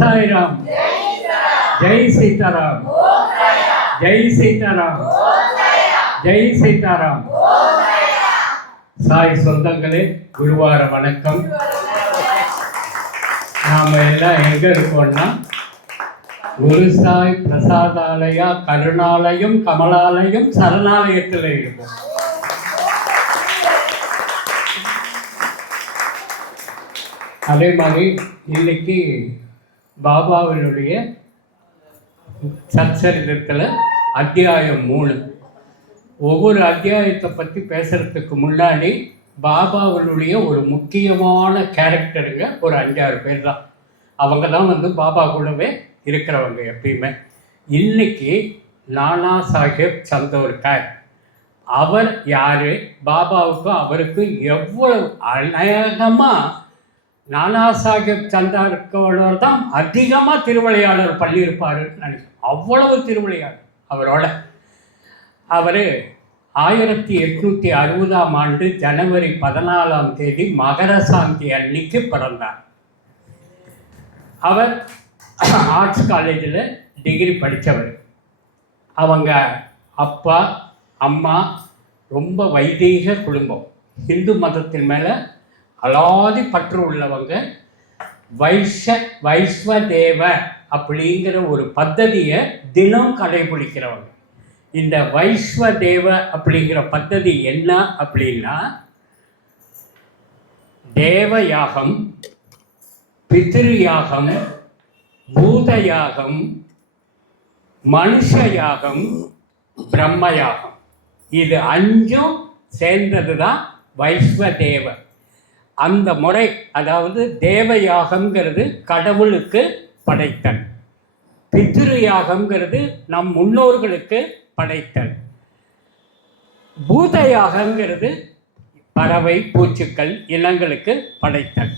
சாய்ராம். ஜெய் சீதாராம். ஜெய் சீதாராம். ஜெய் சீதாராம். சாய் சொந்தங்களே, குருவார வணக்கம். நாம எல்லாம் எங்க இருக்கோம்னா குரு சாய் பிரசாதாலயா, கருணாலயம், கமலாலயம், சரணாலயத்தில் இருக்கும். அதே மாதிரி இன்னைக்கு பாபாவினுடைய சச்சரிதத்தில் அத்தியாயம் 3. ஒவ்வொரு அத்தியாயத்தை பற்றி பேசுறதுக்கு முன்னாடி பாபாவினுடைய ஒரு முக்கியமான கேரக்டருங்க ஒரு 5-6 பேர் தான். அவங்க தான் பாபா கூடவே இருக்கிறவங்க எப்பயுமே. இன்னைக்கு நானா சாஹேப் சந்தோர்கர். அவர் யாரு? பாபாவுக்கும் அவருக்கும் எவ்வளவு அநேகமாக நானா சாஹேப் சந்தோர்கரோட தான் அதிகமாக திருவிளையாடல் பண்ணியிருப்பாருன்னு நினைக்கிறேன். அவ்வளவு திருவிளையாடல் அவரோட. அவர் 1860ஆம் ஆண்டு ஜனவரி 14ஆம் தேதி மகர சாந்தி அன்னைக்கு பிறந்தார். அவர் ஆர்ட்ஸ் காலேஜில் டிகிரி படித்தவர். அவங்க அப்பா அம்மா ரொம்ப வைதீக குடும்பம். இந்து மதத்தின் மேலே அலாதி பற்று உள்ளவங்க. வைஸ்வதேவ அப்படிங்கிற ஒரு பద్ధதியை தினம் கடைபிடிக்கிறவங்க. இந்த வைஸ்வதேவ அப்படிங்கிற பద్ధதி என்ன அப்படின்னா, தேவயாகம், பித்ருயாகம், பூதயாகம், மனுஷயாகம், பிரம்மயாகம். இது 5ம் சேர்ந்தது தான் வைஸ்வதேவ. அந்த முறை, அதாவது தேவயாகங்கிறது கடவுளுக்கு படைத்தல், பித்ருயாகங்கிறது நம் முன்னோர்களுக்கு படைத்தல், பூதயாகங்கிறது பறவை பூச்சிக்கள் இனங்களுக்கு படைத்தல்,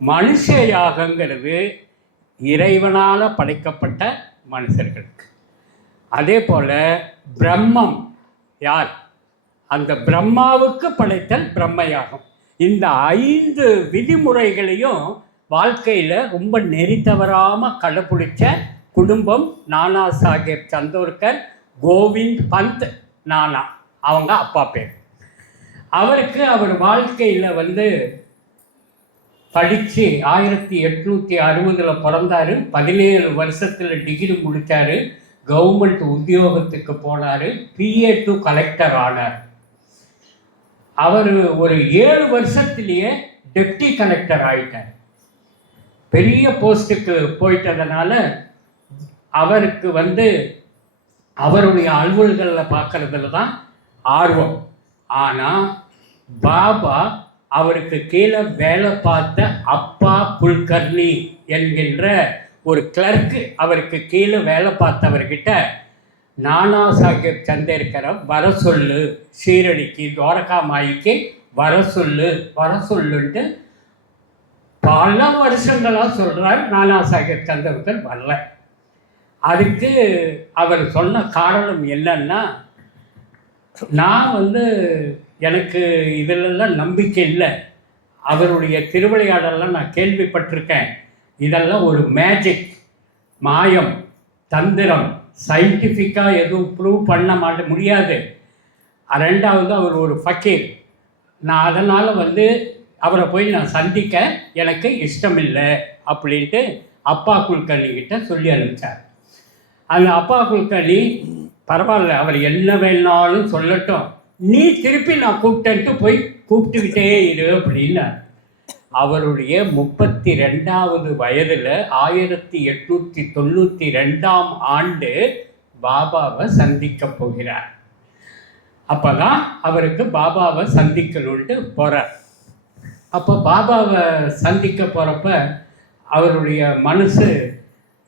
மனுஷயாகங்கிறது இறைவனால் படைக்கப்பட்ட மனுஷர்களுக்கு. அதே போல் பிரம்மம் யார்? அந்த பிரம்மாவுக்கு படைத்தல் பிரம்மயாகம். இந்த 5 விதிமுறைகளையும் வாழ்க்கையில் ரொம்ப நெறி தவறாமல் கடைப்பிடிச்ச குடும்பம் நானா சாஹேப் சந்தோர்கர். கோவிந்த் பந்த் நானா அவங்க அப்பா பேர். அவருக்கு அவர் வாழ்க்கையில் படித்து 1860 பிறந்தார். 17 வருஷத்தில் டிகிரி முடித்தார். கவர்மெண்ட் உத்தியோகத்துக்கு போனார். PA2 கலெக்டர் ஆனார். அவர் ஒரு 7 வருஷத்துலேயே டெப்டி கலெக்டர் ஆகிட்டார். பெரிய போஸ்ட்டுக்கு போயிட்டதுனால அவருக்கு அவருடைய அலுவல்களில் பார்க்குறதுல தான் ஆர்வம். ஆனால் பாபா அவருக்கு கீழே வேலை பார்த்த அப்பா குல்கர்னி என்கின்ற ஒரு கிளர்க்கு அவருக்கு கீழே வேலை பார்த்தவர்கிட்ட நானா சாஹேப் சந்தோர்கரை வர சொல்லு, ஷீரடிக்கு, துவாரகா மாய்க்கு வர சொல்லுன்ட்டு பல வருஷங்களாக சொல்கிறார். நானா சாஹேப் சந்தோர்கர் வரல. அதுக்கு அவர் சொன்ன காரணம் என்னன்னா, நான் எனக்கு இதிலெல்லாம் நம்பிக்கை இல்லை. அவருடைய திருவிளையாடலாம் நான் கேள்விப்பட்டிருக்கேன். இதெல்லாம் ஒரு மேஜிக், மாயம், தந்திரம், சயின்டிஃபிக்காக எதுவும் ப்ரூவ் பண்ண முடியாது. 2வது அவர் ஒரு ஃபக்கீர். நான் அதனால் அவரை போய் நான் சந்திக்க எனக்கு இஷ்டமில்லை அப்படின்ட்டு அப்பா குல்கர்னிகிட்ட சொல்லி அனுப்பிச்சார். அந்த அப்பா குல்கர்னி, பரவாயில்ல அவர் என்ன வேணாலும் சொல்லட்டும், நீ திருப்பி நான் கூப்பிட்டேன்ட்டு போய் கூப்பிட்டுக்கிட்டே இரு அப்படின்னார். அவருடைய 32வது வயதில் 1892ஆம் ஆண்டு பாபாவை சந்திக்க போகிறார். அப்போ தான் அவருக்கு பாபாவை சந்திக்கணுன்ட்டு போகிறார். அப்போ பாபாவை சந்திக்க போகிறப்ப அவருடைய மனசு,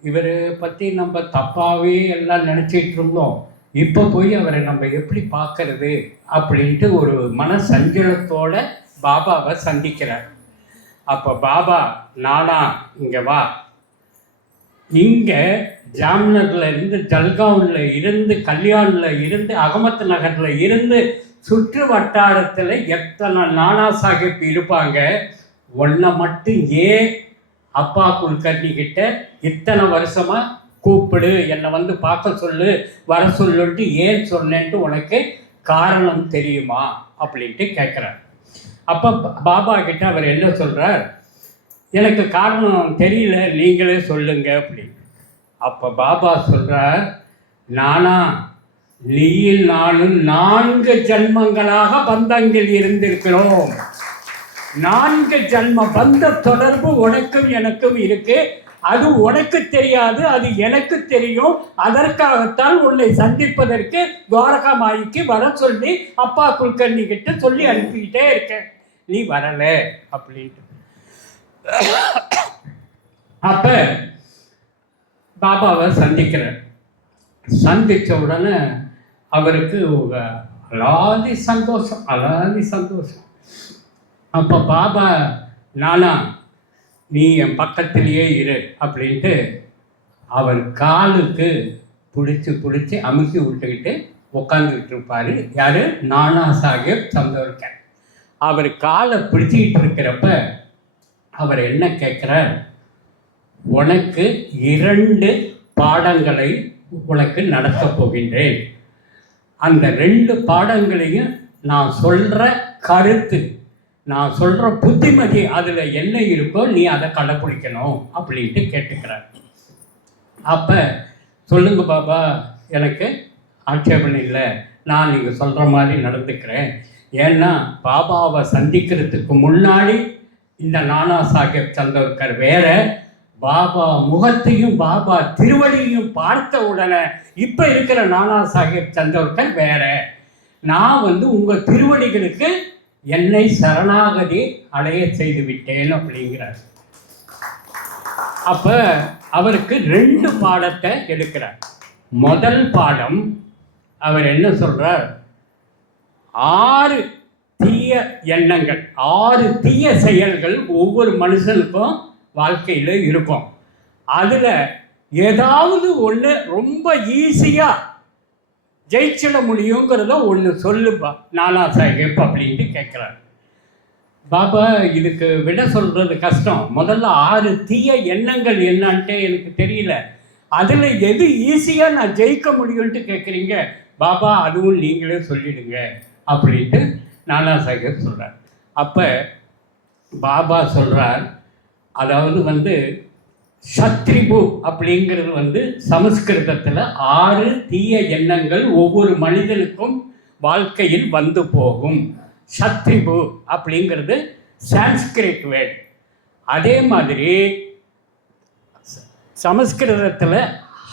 இவரை பற்றி நம்ம தப்பாகவே எல்லாம் நினச்சிட்டு இருந்தோம், இப்போ போய் அவரை நம்ம எப்படி பார்க்கறது அப்படின்ட்டு ஒரு மனசஞ்சலத்தோடு பாபாவை சந்திக்கிறார். அப்போ பாபா, நானா இங்கே வா, இங்கே ஜாம்நகரில் இருந்து, ஜல்காவில் இருந்து, கல்யாணில் இருந்து, அகமத் நகரில் இருந்து சுற்று வட்டாரத்தில் எத்தனை நானா சாஹேப் இருப்பாங்க. ஒன்றை மட்டும் ஏன் அப்பா குல்கர்னி கிட்ட இத்தனை வருஷமா கூப்பிடு, என்னை வந்து பார்க்க சொல்லு, வர சொல்லுன்ட்டு ஏன் சொன்னேன்ட்டு உனக்கு காரணம் தெரியுமா அப்படின்ட்டு கேட்குறார். அப்போ பாபா கிட்ட அவர் என்ன சொல்கிறார், எனக்கு காரணம் தெரியல, நீங்களே சொல்லுங்க அப்படின்னு. அப்போ பாபா சொல்கிறார், நானா நீயும் நானும் 4 ஜன்மங்களாக பந்தங்கள் இருந்திருக்கிறோம். 4 ஜன்ம பந்த தொடர்பு உனக்கும் எனக்கும் இருக்கு. அது உனக்கு தெரியாது, அது எனக்கு தெரியும். அதற்காகத்தான் உன்னை சந்திப்பதற்கு துவாரகா மாய்க்கு வர சொல்லி அப்பா குல்கர்னி கிட்ட சொல்லி அனுப்பிக்கிட்டே இருக்கேன், நீ வரல அப்படின்ட்டு. அப்ப பாபாவை சந்திக்கிறார். சந்திச்ச உடனே அவருக்கு அலாதி சந்தோஷம். அப்போ பாபா, நானா நீ என் பக்கத்திலேயே இரு அப்படின்ட்டு அவர் காலுக்கு பிடிச்சி அமுக்கி விட்டுக்கிட்டு உட்காந்துக்கிட்டு இருப்பார். யார்? நானா சாஹேப் சந்தோர்கர். அவர் காலை பிடிச்சிக்கிட்டு இருக்கிறப்ப அவர் என்ன கேட்குறார், உனக்கு 2 பாடங்களை உனக்கு நடத்தப் போகின்றேன். அந்த 2 பாடங்களையும் நான் சொல்கிற கருத்து, நான் சொல்கிற புத்திமதி அதில் என்ன இருக்கோ நீ அதை கடைப்பிடிக்கணும் அப்படின்ட்டு கேட்டுக்கிறார். அப்போ சொல்லுங்க பாபா, எனக்கு ஆட்சேபனை இல்லை, நான் நீங்கள் சொல்கிற மாதிரி நடந்துக்கிறேன். ஏன்னா பாபாவை சந்திக்கிறதுக்கு முன்னாடி இந்த நானா சாஹேப் சந்தோர்கர் வேற, பாபா முகத்தையும் பாபா திருவடியையும் பார்த்த உடனே இப்போ இருக்கிற நானா சாஹேப் சந்தோர்கர் வேற. நான் வந்து உங்கள் திருவடிகளுக்கு என்னை சரணாகதி அடைய செய்து விட்டேன் அப்படிங்கிறார். அப்போ அவருக்கு 2 பாடத்தை எடுக்கிறார். முதல் பாடம் அவர் என்ன சொல்றார், 6 தீய எண்ணங்கள், 6 தீய செயல்கள் ஒவ்வொரு மனுஷனுக்கும் வாழ்க்கையில் இருக்கும். அதில் ஏதாவது ஒன்று ரொம்ப ஈஸியாக ஜெயிச்சிட முடியுங்கிறத ஒன்று சொல்லுப்பா நானா சாஹேப் அப்படின்ட்டு கேட்குறாரு. பாபா இதுக்கு விட சொல்கிறது கஷ்டம். முதல்ல 6 தீய எண்ணங்கள் என்னான்ட்டு எனக்கு தெரியல, அதில் எது ஈஸியாக நான் ஜெயிக்க முடியும்ன்ட்டு கேட்குறீங்க பாபா, அதுவும் நீங்களே சொல்லிடுங்க அப்படின்ட்டு நானா சாஹேப் சொல்கிறார். அப்போ பாபா சொல்கிறார், அதாவது வந்து சத்ரிபு அப்படிங்கிறது வந்து சமஸ்கிருதத்தில் 6 தீய எண்ணங்கள் ஒவ்வொரு மனிதனுக்கும் வாழ்க்கையில் வந்து போகும். சத்ரிபு அப்படிங்கிறது சான்ஸ்கிரிட் வேர்டு. அதே மாதிரி சமஸ்கிருதத்தில்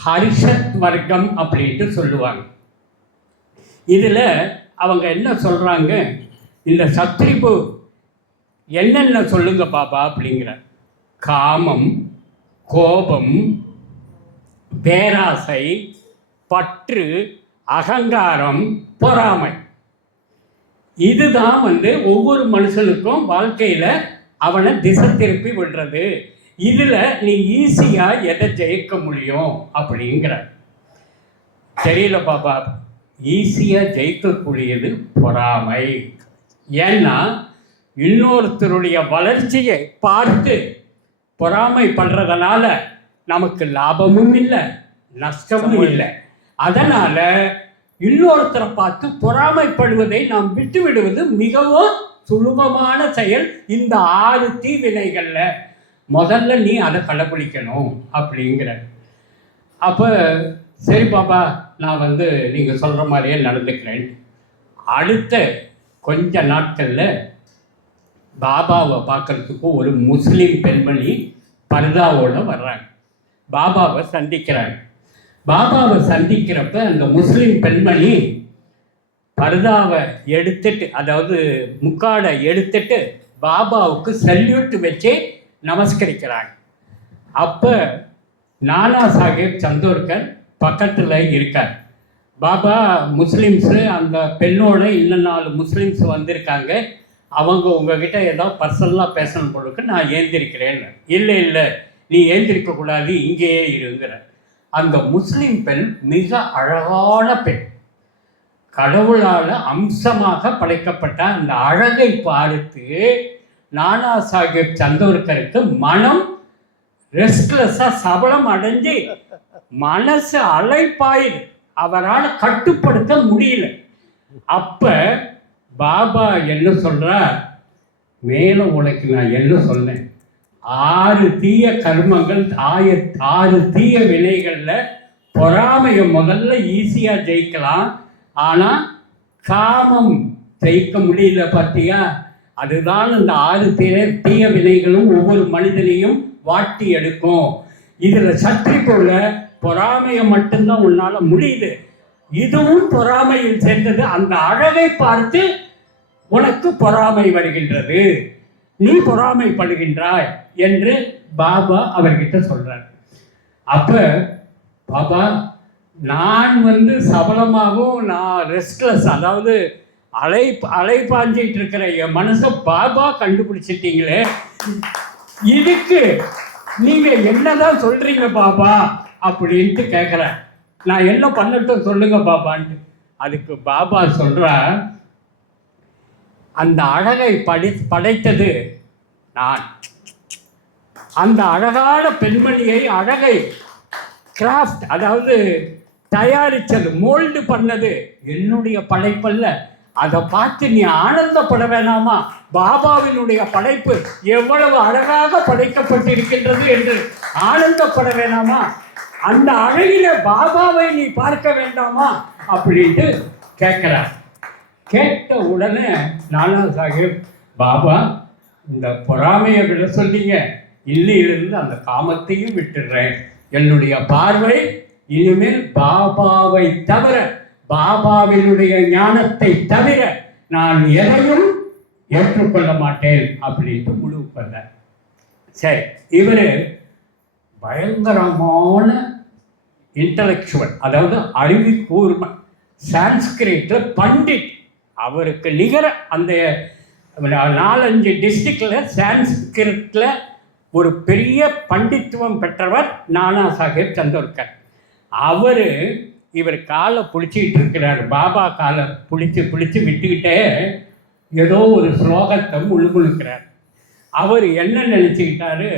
ஹரிஷத் வர்க்கம் அப்படின்ட்டு சொல்லுவாங்க. இதில் அவங்க என்ன சொல்கிறாங்க, இந்த சத்ரிபு என்னென்ன சொல்லுங்க பாபா அப்படிங்கிற, காமம், கோபம், பேராசை, பற்று, அகங்காரம், பொறாமை. இதுதான் வந்து ஒவ்வொரு மனுஷனுக்கும் வாழ்க்கையில் அவனை திசை திருப்பி விடுறது. இதில் நீ ஈஸியாக எதை ஜெயிக்க முடியும் அப்படிங்கிற. தெரியல பாபா, ஈஸியாக ஜெயிக்கக்கூடியது பொறாமை. ஏன்னா இன்னொருத்தருடைய வளர்ச்சியை பார்த்து பொறாமைப்படுறதுனால நமக்கு லாபமும் இல்லை, நஷ்டமும் இல்லை. அதனால் இன்னொருத்தரை பார்த்து பொறாமைப்படுவதை நாம் விட்டு விடுவது மிகவும் சுலபமான செயல். இந்த 6 தீவினைகளில் முதல்ல நீ அதை கடைப்பிடிக்கணும் அப்படிங்கிற. அப்போ சரி பாப்பா, நான் வந்து நீங்கள் சொல்கிற மாதிரியே நடந்துக்கிறேன். அடுத்த கொஞ்ச நாட்களில் பாபாவை பார்க்குறதுக்கு ஒரு முஸ்லீம் பெண்மணி பர்தாவோடு வர்றாங்க. பாபாவை சந்திக்கிறாங்க. பாபாவை சந்திக்கிறப்ப அந்த முஸ்லீம் பெண்மணி பர்தாவை எடுத்துட்டு, அதாவது முக்காடை எடுத்துட்டு பாபாவுக்கு சல்யூட் வச்சு நமஸ்கரிக்கிறாங்க. அப்போ நானா சாஹேப் சந்தோர்கர் பக்கத்தில் இருக்கார். பாபா முஸ்லீம்ஸு அந்த பெண்ணோட இன்னும் 4 முஸ்லீம்ஸ் வந்திருக்காங்க, அவங்க உங்ககிட்ட ஏதோ பர்சனலாக பேசணும் பொழுது நான் ஏந்திருக்கிறேன்னு. இல்லை இல்லை, நீ ஏந்திருக்கக்கூடாது, இங்கேயே இருங்கிற. அந்த முஸ்லீம் பெண் மிக அழகான பெண், கடவுளால் அம்சமாக படைக்கப்பட்ட அந்த அழகை பார்த்து நானா சாஹேப் சந்தோர்கருக்கு மனம் ரெஸ்ட்லெஸ்ஸாக சபலம் அடைஞ்சு மனசு அலைப்பாயுது, அவரால் கட்டுப்படுத்த முடியல. அப்ப பாபா என்ன சொல்றார், மேல உனக்கு நான் என்ன சொன்னேன், 6 தீய கர்மங்கள், 6 தீய வினைகள்ல பொறாமையை முதல்ல ஈஸியா ஜெயிக்கலாம், ஆனா காமம் ஜெயிக்க முடியல. பார்த்தியா, அதுதான் இந்த 6 தீய வினைகளும் ஒவ்வொரு மனிதனையும் வாட்டி எடுக்கும். இதுல சற்றி போல பொறாமையை மட்டும்தான் உன்னால முடியுது, இதுவும் பொறாமையில் சேர்ந்தது. அந்த அழகை பார்த்து உனக்கு பொறாமை வருகின்றது, நீ பொறாமைப்படுகின்றாய் என்று பாபா அவர்கிட்ட சொல்றார். அப்ப பாபா, நான் சபலமாகவும் நான் ரெஸ்ட்லெஸ், அதாவது அலைப்பாஞ்சிட்டு இருக்கிற என் மனசை பாபா கண்டுபிடிச்சிட்டீங்களே, இதுக்கு நீங்க என்னதான் சொல்றீங்க பாபா அப்படின்ட்டு கேட்குறேன். நான் என்ன பண்ணட்டும் சொல்லுங்க பாபான்ட்டு. அதுக்கு பாபா சொல்றா, அந்த அழகை படைத்தது நான். அந்த அழகான பெண்மணியை, அழகை கிராஃப்ட், அதாவது தயாரித்தது, மோல்டு பண்ணது என்னுடைய படைப்பல்ல. அதை பார்த்து நீ ஆனந்தப்பட வேணாமா? பாபாவினுடைய படைப்பு எவ்வளவு அழகாக படைக்கப்பட்டிருக்கின்றது என்று ஆனந்தப்பட வேணாமா? அந்த அழகில பாபாவை நீ பார்க்க வேண்டாமா அப்படின்ட்டு கேட்கிறார். கேட்ட உடனே நானா சாஹிப், பாபா இந்த பொறாமையை விட சொன்னீங்க, இல்லையிலிருந்து அந்த காமத்தையும் விட்டுடுறேன். என்னுடைய பார்வை இனிமேல் பாபாவை தவிர, பாபாவினுடைய ஞானத்தை தவிர நான் எதையும் ஏற்றுக்கொள்ள மாட்டேன் அப்படின்ட்டு முடிவு பண்ண. சரி, இவர் பயங்கரமான இன்டலெக்சுவல், அதாவது அறிவு கூர்மை, சான்ஸ்கிரிட்ல பண்டிட், அவருக்கு நிகர அந்த 4-5 டிஸ்ட்ரிக்ட்ல சான்ஸ்கிரிட்ல ஒரு பெரிய பண்டித்துவம் பெற்றவர் நானா சாஹேப் சந்தோர்கர். இவர் காலை பிடிச்சிக்கிட்டு இருக்கிறார். பாபா காலை பிடிச்சி விட்டுக்கிட்டே ஏதோ ஒரு ஸ்லோகத்தை முழுமுழுக்கிறார். அவர் என்ன நினச்சிக்கிட்டாரு,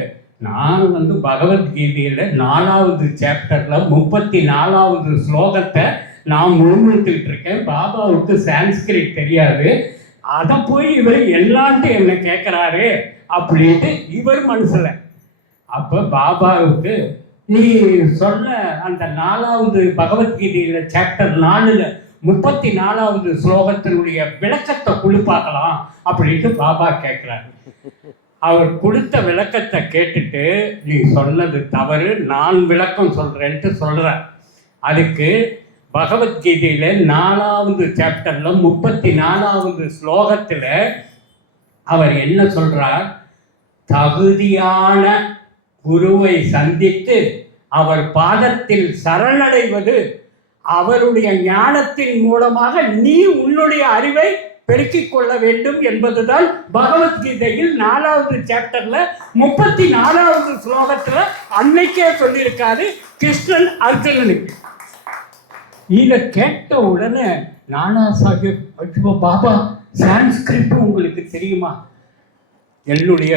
நான் பகவத்கீதையில் 4வது சாப்டரில் 34வது ஸ்லோகத்தை நான் முழுமுழுத்துக்கிட்டு இருக்கேன். பாபாவுக்கு சான்ஸ்கிரிட் தெரியாது, அதை போய் இவர் எல்லான்ட்டு என்ன கேட்குறாரு அப்படின்ட்டு இவர் மனசில். அப்போ பாபாவுக்கு நீ சொன்ன அந்த 4வது பகவத்கீதையில் சாப்டர் 4ல் 34வது ஸ்லோகத்தினுடைய விளக்கத்தை கொடுப்பாக்கலாம் அப்படின்ட்டு பாபா கேட்குறாரு. அவர் கொடுத்த விளக்கத்தை கேட்டுட்டு, நீ சொன்னது தவறு, நான் விளக்கம் சொல்கிறேன்ட்டு சொல்கிறார். அதுக்கு பகவத்கீதையில் 4வது சாப்டரில் 34வது ஸ்லோகத்தில் அவர் என்ன சொல்கிறார், தகுதியான குருவை சந்தித்து அவர் பாதத்தில் சரணடைவது, அவருடைய ஞானத்தின் மூலமாக நீ உன்னுடைய அறிவை பெருக்கிக் கொள்ள வேண்டும் என்பதுதான் பகவத்கீதையில் 4வது சாப்டர்ல 34வது ஸ்லோகத்துல அன்னைக்கே சொல்லியிருக்காரு கிருஷ்ணன் அர்ஜுனனுக்கு. இதை கேட்ட உடனே நானா சாஹிப், பாபா சான்ஸ்கிரிட் உங்களுக்கு தெரியுமா? என்னுடைய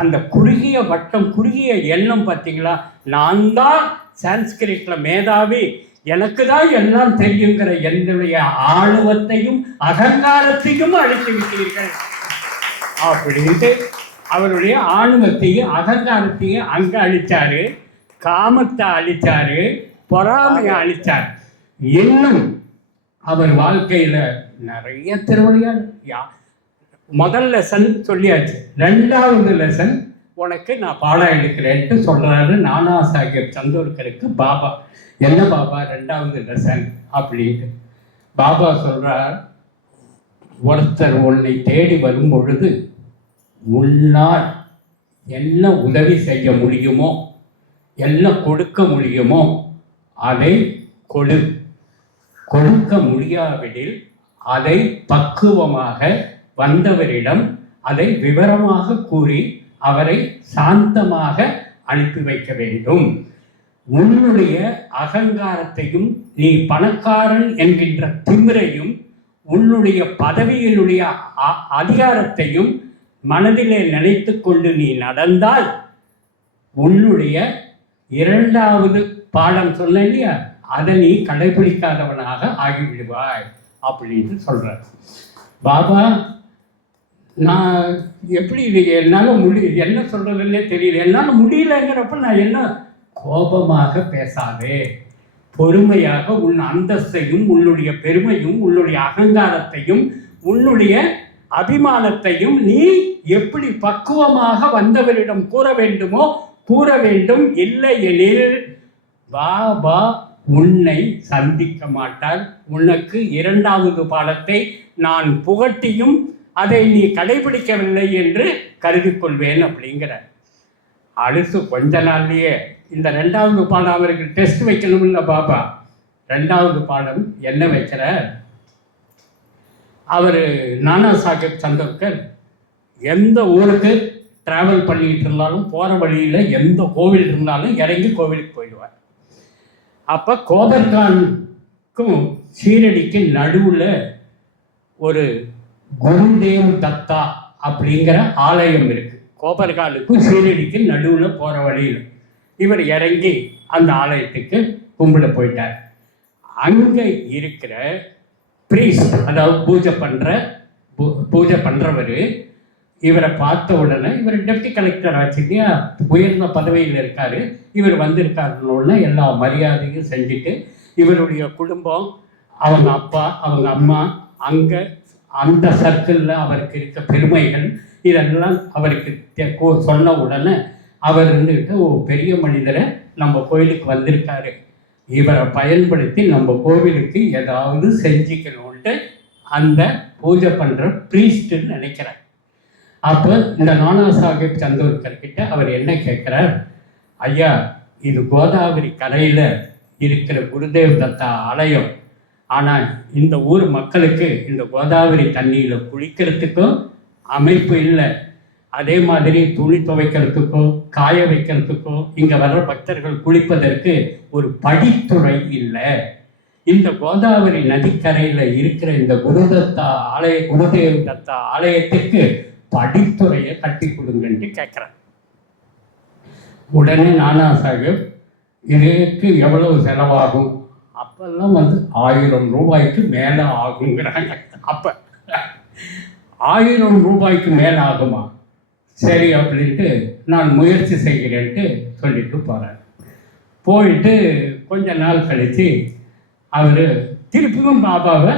அந்த குறுகிய வட்டம், குறுகிய எண்ணம் பார்த்தீங்களா, நான் தான் சான்ஸ்கிரிட்ல மேதாவி, எனக்கு தான் எல்லாம் தெரியுங்கிற என்னுடைய ஆணவத்தையும் அகங்காரத்தையும் அழித்து விட்டீர்கள் அப்படின்ட்டு அவருடைய ஆணவத்தையும் அகங்காரத்தையும் அங்க அழிச்சாரு, காமத்தை அழிச்சாரு, பொறாமையை அழிச்சார். இன்னும் அவர் வாழ்க்கையில நிறைய திருவிளையாடு. முதல் லெசன் சொல்லியாச்சு, 2வது லெசன் உனக்கு நான் பாடம் எடுக்கிறேன்ட்டு சொல்றாரு நானா சாஹேப் சந்தோர்கருக்கு பாபா. என்ன பாபா 2வது லெசன் அப்படின்ட்டு பாபா சொல்றார், ஒருத்தர் உன்னை தேடி வரும் பொழுது உன்னால் என்ன உதவி செய்ய முடியுமோ, என்ன கொடுக்க முடியுமோ அதை கொடுக்க முடியாவிடில் அதை பக்குவமாக வந்தவரிடம் அதை விவரமாக கூறி அவரை சாந்தமாக அனுப்பி வைக்க வேண்டும். உன்னுடைய அகங்காரத்தையும் நீ பணக்காரன் என்கின்ற திமிரையும் உன்னுடைய பதவியினுடைய அதிகாரத்தையும் மனதிலே நினைத்து கொண்டு நீ நடந்தால் உன்னுடைய இரண்டாவது பாடம் சொன்ன இல்லையா, அதை நீ கடைபிடிக்காதவனாக ஆகிவிடுவாய் அப்படின்னு சொல்கிறார். பாபா நான் எப்படி இது என்னால் என்ன சொல்கிறதுன்னே தெரியல, என்னால் முடியலங்கிறப்ப நான் என்ன, கோபமாக பேசாதே, பொறுமையாக உன் அந்தஸ்தையும் உன்னுடைய பெருமையும் உன்னுடைய அகங்காரத்தையும் உன்னுடைய அபிமானத்தையும் நீ எப்படி பக்குவமாக வந்தவரிடம் கூற வேண்டுமோ கூற வேண்டும். இல்லை எனில் பாபா உன்னை சந்திக்க மாட்டார். உனக்கு இரண்டாவது பாடத்தை நான் புகட்டியும் அதை நீ கடைபிடிக்கவில்லை என்று கருதி கொள்வேன் அப்படிங்கிற. அடுத்து கொஞ்ச நாள்லயே இந்த ரெண்டாவது பாடம் அவருக்கு டெஸ்ட் வைக்கணும்ல பாபா. ரெண்டாவது பாடம் என்ன வைக்கிற, அவர் நானா சாஹேப் சந்தோர்கர் எந்த ஊருக்கு ட்ராவல் பண்ணிகிட்டு இருந்தாலும் போகிற வழியில் எந்த கோவில் இருந்தாலும் இறங்கி கோவிலுக்கு போயிடுவார். அப்போ கோபர்கானுக்கும் ஷீரடிக்கு நடுவில் ஒரு குருதேவ் தத்தா அப்படிங்கிற ஆலயம் இருக்குது. கோபர்கானுக்கும் ஷீரடிக்கு நடுவில் போகிற வழியில் இவர் இறங்கி அந்த ஆலயத்துக்கு கும்பிட போயிட்டார். அங்கே இருக்கிற ப்ரீஸ்ட், அதாவது பூஜை பண்ணுறவர் இவரை பார்த்த உடனே, இவர் டெப்டி கலெக்டர் ஆச்சு இல்லையா, உயர்ந்த பதவியில் இருக்கார். இவர் வந்திருக்காருன்னு எல்லா மரியாதையும் செஞ்சுட்டு இவருடைய குடும்பம், அவங்க அப்பா அவங்க அம்மா, அங்கே அந்த சர்க்கிளில் அவருக்கு இருக்க பெருமைகள் இதெல்லாம் அவருக்கு சொன்ன உடனே அவர் இருந்துக்கிட்டு ஓ பெரிய மனிதரை நம்ம கோயிலுக்கு வந்திருக்காரு, இவரை பயன்படுத்தி நம்ம கோவிலுக்கு ஏதாவது செஞ்சுக்கணும்ன்ட்டு அந்த பூஜை பண்ணுற ப்ரீஸ்ட்டுன்னு நினைக்கிறார். அப்போ இந்த நானா சாஹேப் சந்தோர்கர் கிட்ட அவர் என்ன கேட்குறார், ஐயா இது கோதாவரி கரையில் இருக்கிற குருதேவ் தத்தா ஆலயம், ஆனால் இந்த ஊர் மக்களுக்கு இந்த கோதாவரி தண்ணியில் குளிக்கிறதுக்கும் அமைப்பு இல்லை, அதே மாதிரி துணி துவைக்கிறதுக்கோ காய வைக்கிறதுக்கோ இங்கே வர்ற பக்தர்கள் குளிப்பதற்கு ஒரு படித்துறை இல்லை. இந்த கோதாவரி நதிக்கரையில் இருக்கிற இந்த குருதேவ் தத்தா ஆலயத்துக்கு படித்துறையை கட்டி கொடுங்கன்னு கேட்குறேன். உடனே நானா சாஹேப் இதுக்கு எவ்வளவு செலவாகும், அப்பெல்லாம் 1000 ரூபாய்க்கு மேலே ஆகுங்கிறாங்க. அப்போ 1000 ரூபாய்க்கு மேலே ஆகுமா, சரி அப்படின்ட்டு நான் முயற்சி செய்கிறேன்ட்டு சொல்லிட்டு போகிறேன். போயிட்டு கொஞ்ச நாள் கழித்து அவர் திருப்பியும் பாபாவை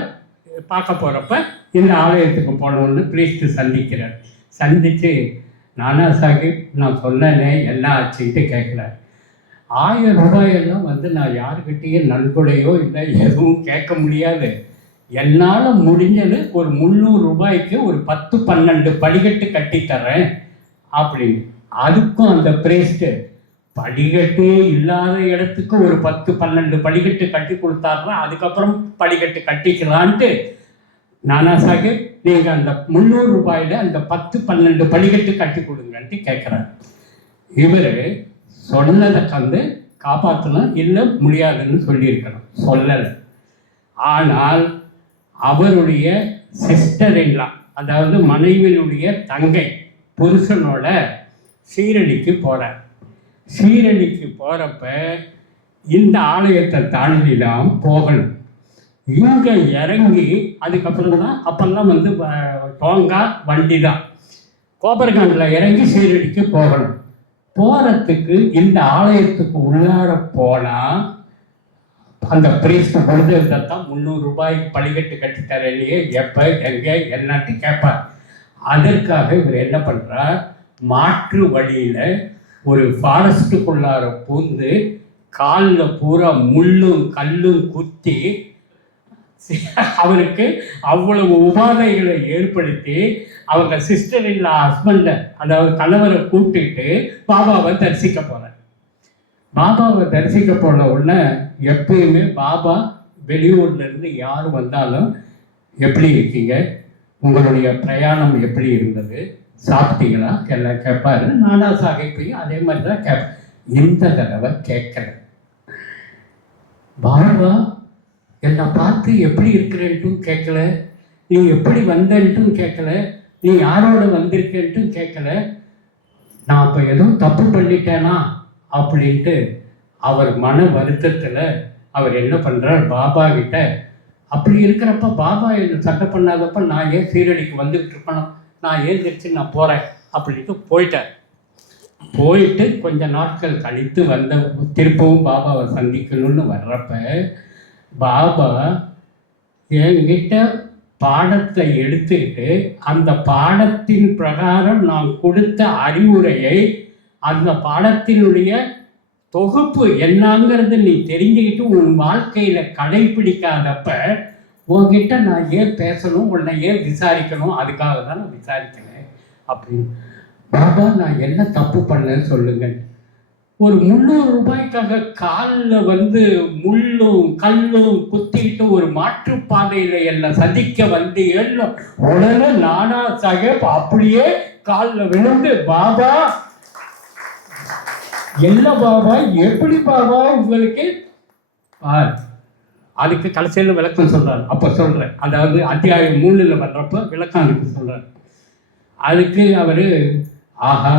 பார்க்க போகிறப்ப இந்த ஆலயத்துக்கு போனோன்னு ப்ரீஸ்ட்டு சந்திக்கிறார். சந்தித்து நானா சாஹிப் நான் சொன்னேனே என்ன ஆச்சுன்ட்டு கேட்குறார். 1000 ரூபாயெல்லாம் நான் யாருக்கிட்டேயும் நன்கொடையோ இல்லை எதுவும் கேட்க முடியாது, என்னால் முடிஞ்சது ஒரு 300 ரூபாய்க்கு ஒரு 10-12 படிக்கட்டு கட்டித்தரேன் அப்படின்னு. அதுக்கும் அந்த பிரேஸ்ட்டு படிக்கட்டே இல்லாத இடத்துக்கு ஒரு 10-12 படிக்கட்டு கட்டி கொடுத்தாருன்னா அதுக்கப்புறம் படிக்கட்டு கட்டிக்கலான்ட்டு நானா சாஹிப் நீங்கள் அந்த 300 ரூபாயில் அந்த 10-12 படிக்கட்டு கட்டி கொடுங்கன்ட்டு கேட்குறாரு. இவர் சொன்னதை காப்பாற்றணும், இல்லை முடியாதுன்னு சொல்லியிருக்கணும், சொல்லலை. ஆனால் அவருடைய சிஸ்டர்-இன்-லா, அதாவது மனைவியினுடைய தங்கை புருஷனோட ஷீரடிக்கு போகிறார். ஷீரடிக்கு போகிறப்ப இந்த ஆலயத்தை தாண்டி தான் போகணும். இங்கே இறங்கி அதுக்கப்புறம் தான் அப்போல்லாம் டோங்கா வண்டி தான் கோபர்கானில் இறங்கி ஷீரடிக்கு போகணும். போகிறதுக்கு இந்த ஆலயத்துக்கு உள்ளார போனால் அந்த பிரீஸ்ட் குருதேவ் தத்தா 300 ரூபாய்க்கு படிக்கட்டு கட்டித்தர இல்லையே, எப்போ எங்கே என்னட்டு கேட்பார். அதற்காக இவர் என்ன பண்ணுறார், மாற்று வழியில் ஒரு ஃபாரஸ்ட்டுக்குள்ளார பூந்து காலில் பூரா முள்ளும் கல்லும் குத்தி அவருக்கு அவ்வளவு உபாதைகளை ஏற்படுத்தி அவங்க சிஸ்டர்-இன்-லா ஹஸ்பண்டை, அதாவது கணவரை கூப்பிட்டுட்டு பாபாவை தரிசிக்க போகிறார். பாபாவை தரிசிக்க போன உடனே எப்பயுமே பாபா வெளியூர்லேருந்து யார் வந்தாலும் எப்படி இருக்கீங்க, உங்களுடைய பிரயாணம் எப்படி இருந்தது, சாப்பிட்டீங்களா எல்லாம் கேட்பாரு. நானா சாஹிப்பையும் அதே மாதிரி தான் கேட்பேன். இந்த தடவை கேட்கல. பாபா என்னை பார்த்து எப்படி இருக்கிறேன்ட்டும் கேட்கல, நீ எப்படி வந்தன்ட்டும் கேட்கல, நீ யாரோட வந்திருக்கேன்ட்டும் கேட்கல. நான் இப்போ ஏதோ தப்பு பண்ணிட்டேனா அப்படின்ட்டு அவர் மன வருத்தத்தில் அவர் என்ன பண்ணுறார், பாபா கிட்ட அப்படி இருக்கிறப்ப பாபா என்ன சட்டை பண்ணாதப்ப நான் ஏன் சீரடிக்கு வந்துக்கிட்டு இருக்கணும், நான் ஏந்திரிச்சு நான் போகிறேன் அப்படின்ட்டு போயிட்டார். போயிட்டு கொஞ்ச நாட்கள் கழித்து வந்த திருப்பவும் பாபாவை சந்திக்கணும்னு வர்றப்ப பாபா என்கிட்ட பாடத்தை எடுத்துக்கிட்டு அந்த பாடத்தின் பிரகாரம் நான் கொடுத்த அறிவுரையை, அந்த பாடத்தினுடைய தொகுப்பு என்னங்கிறது நீ தெரிஞ்சுக்கிட்டு உன் வாழ்க்கையில் கடைப்பிடிக்காதப்ப உன்கிட்ட நான் ஏன் பேசணும், உன்னை ஏன் விசாரிக்கணும், அதுக்காக தான் நான் விசாரிக்கிறேன் அப்படின்னு. பாபா நான் என்ன தப்பு பண்ணேன்னு சொல்லுங்கள். ஒரு 300 ரூபாய்க்காக காலில் முள்ளும் கல்லும் குத்திட்டு ஒரு மாற்றுப்பாதையில் என்னை சந்திக்க வந்து ஏழும் உடனே நானா சாஹேப் அப்படியே காலில் விழுந்து, பாபா என்ன பாபா, எப்படி பாபா உங்களுக்கு, அதுக்கு கடைசியில் விளக்கம் சொல்றாரு. அப்போ சொல்றேன், அதாவது அத்தியாயம் 3 வர்றப்ப விளக்கம் அதுக்கு சொல்றாரு. அதுக்கு அவர் ஆஹா,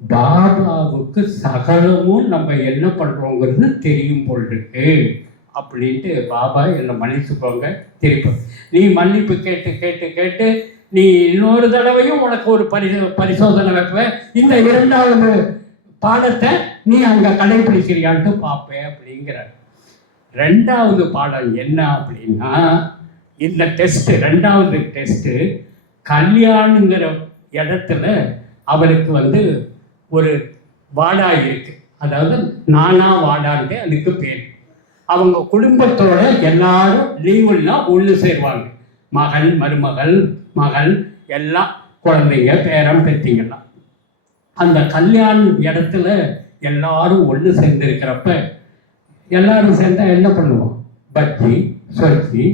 பாபாவுக்கு சகலமும் நம்ம என்ன பண்ணுறோங்கிறது தெரியும் போல் இருக்கு அப்படின்ட்டு, பாபா என்னை மன்னிச்சுக்கோங்க, திருப்பி நீ மன்னிப்பு கேட்டு கேட்டு கேட்டு நீ இன்னொரு தடவையும் உனக்கு ஒரு பரிசோதனை வைப்பேன், இந்த 2வது பாடத்தை நீ அங்கே கடைபிடிக்கிறியான்ட்டு பார்ப்பேன் அப்படிங்கிறார். 2வது பாடம் என்ன அப்படின்னா, இந்த டெஸ்ட்டு 2வது டெஸ்ட்டு கல்யாணுங்கிற இடத்துல அவருக்கு ஒரு வாடா இருக்கு, அதாவது நானா வாடான்ட்டு அதுக்கு பேர். அவங்க குடும்பத்தோட எல்லாரும் லீவுன்னா ஒன்று சேருவாங்க, மகன் மருமகள் மகள் எல்லாம் குழந்தைங்க பேரம் பெத்திங்கெல்லாம். அந்த கல்யாண இடத்துல எல்லாரும் ஒன்று சேர்ந்துருக்கிறப்ப எல்லாரும் சேர்ந்தா என்ன பண்ணுவோம், பஜ்ஜி சொஜ்ஜி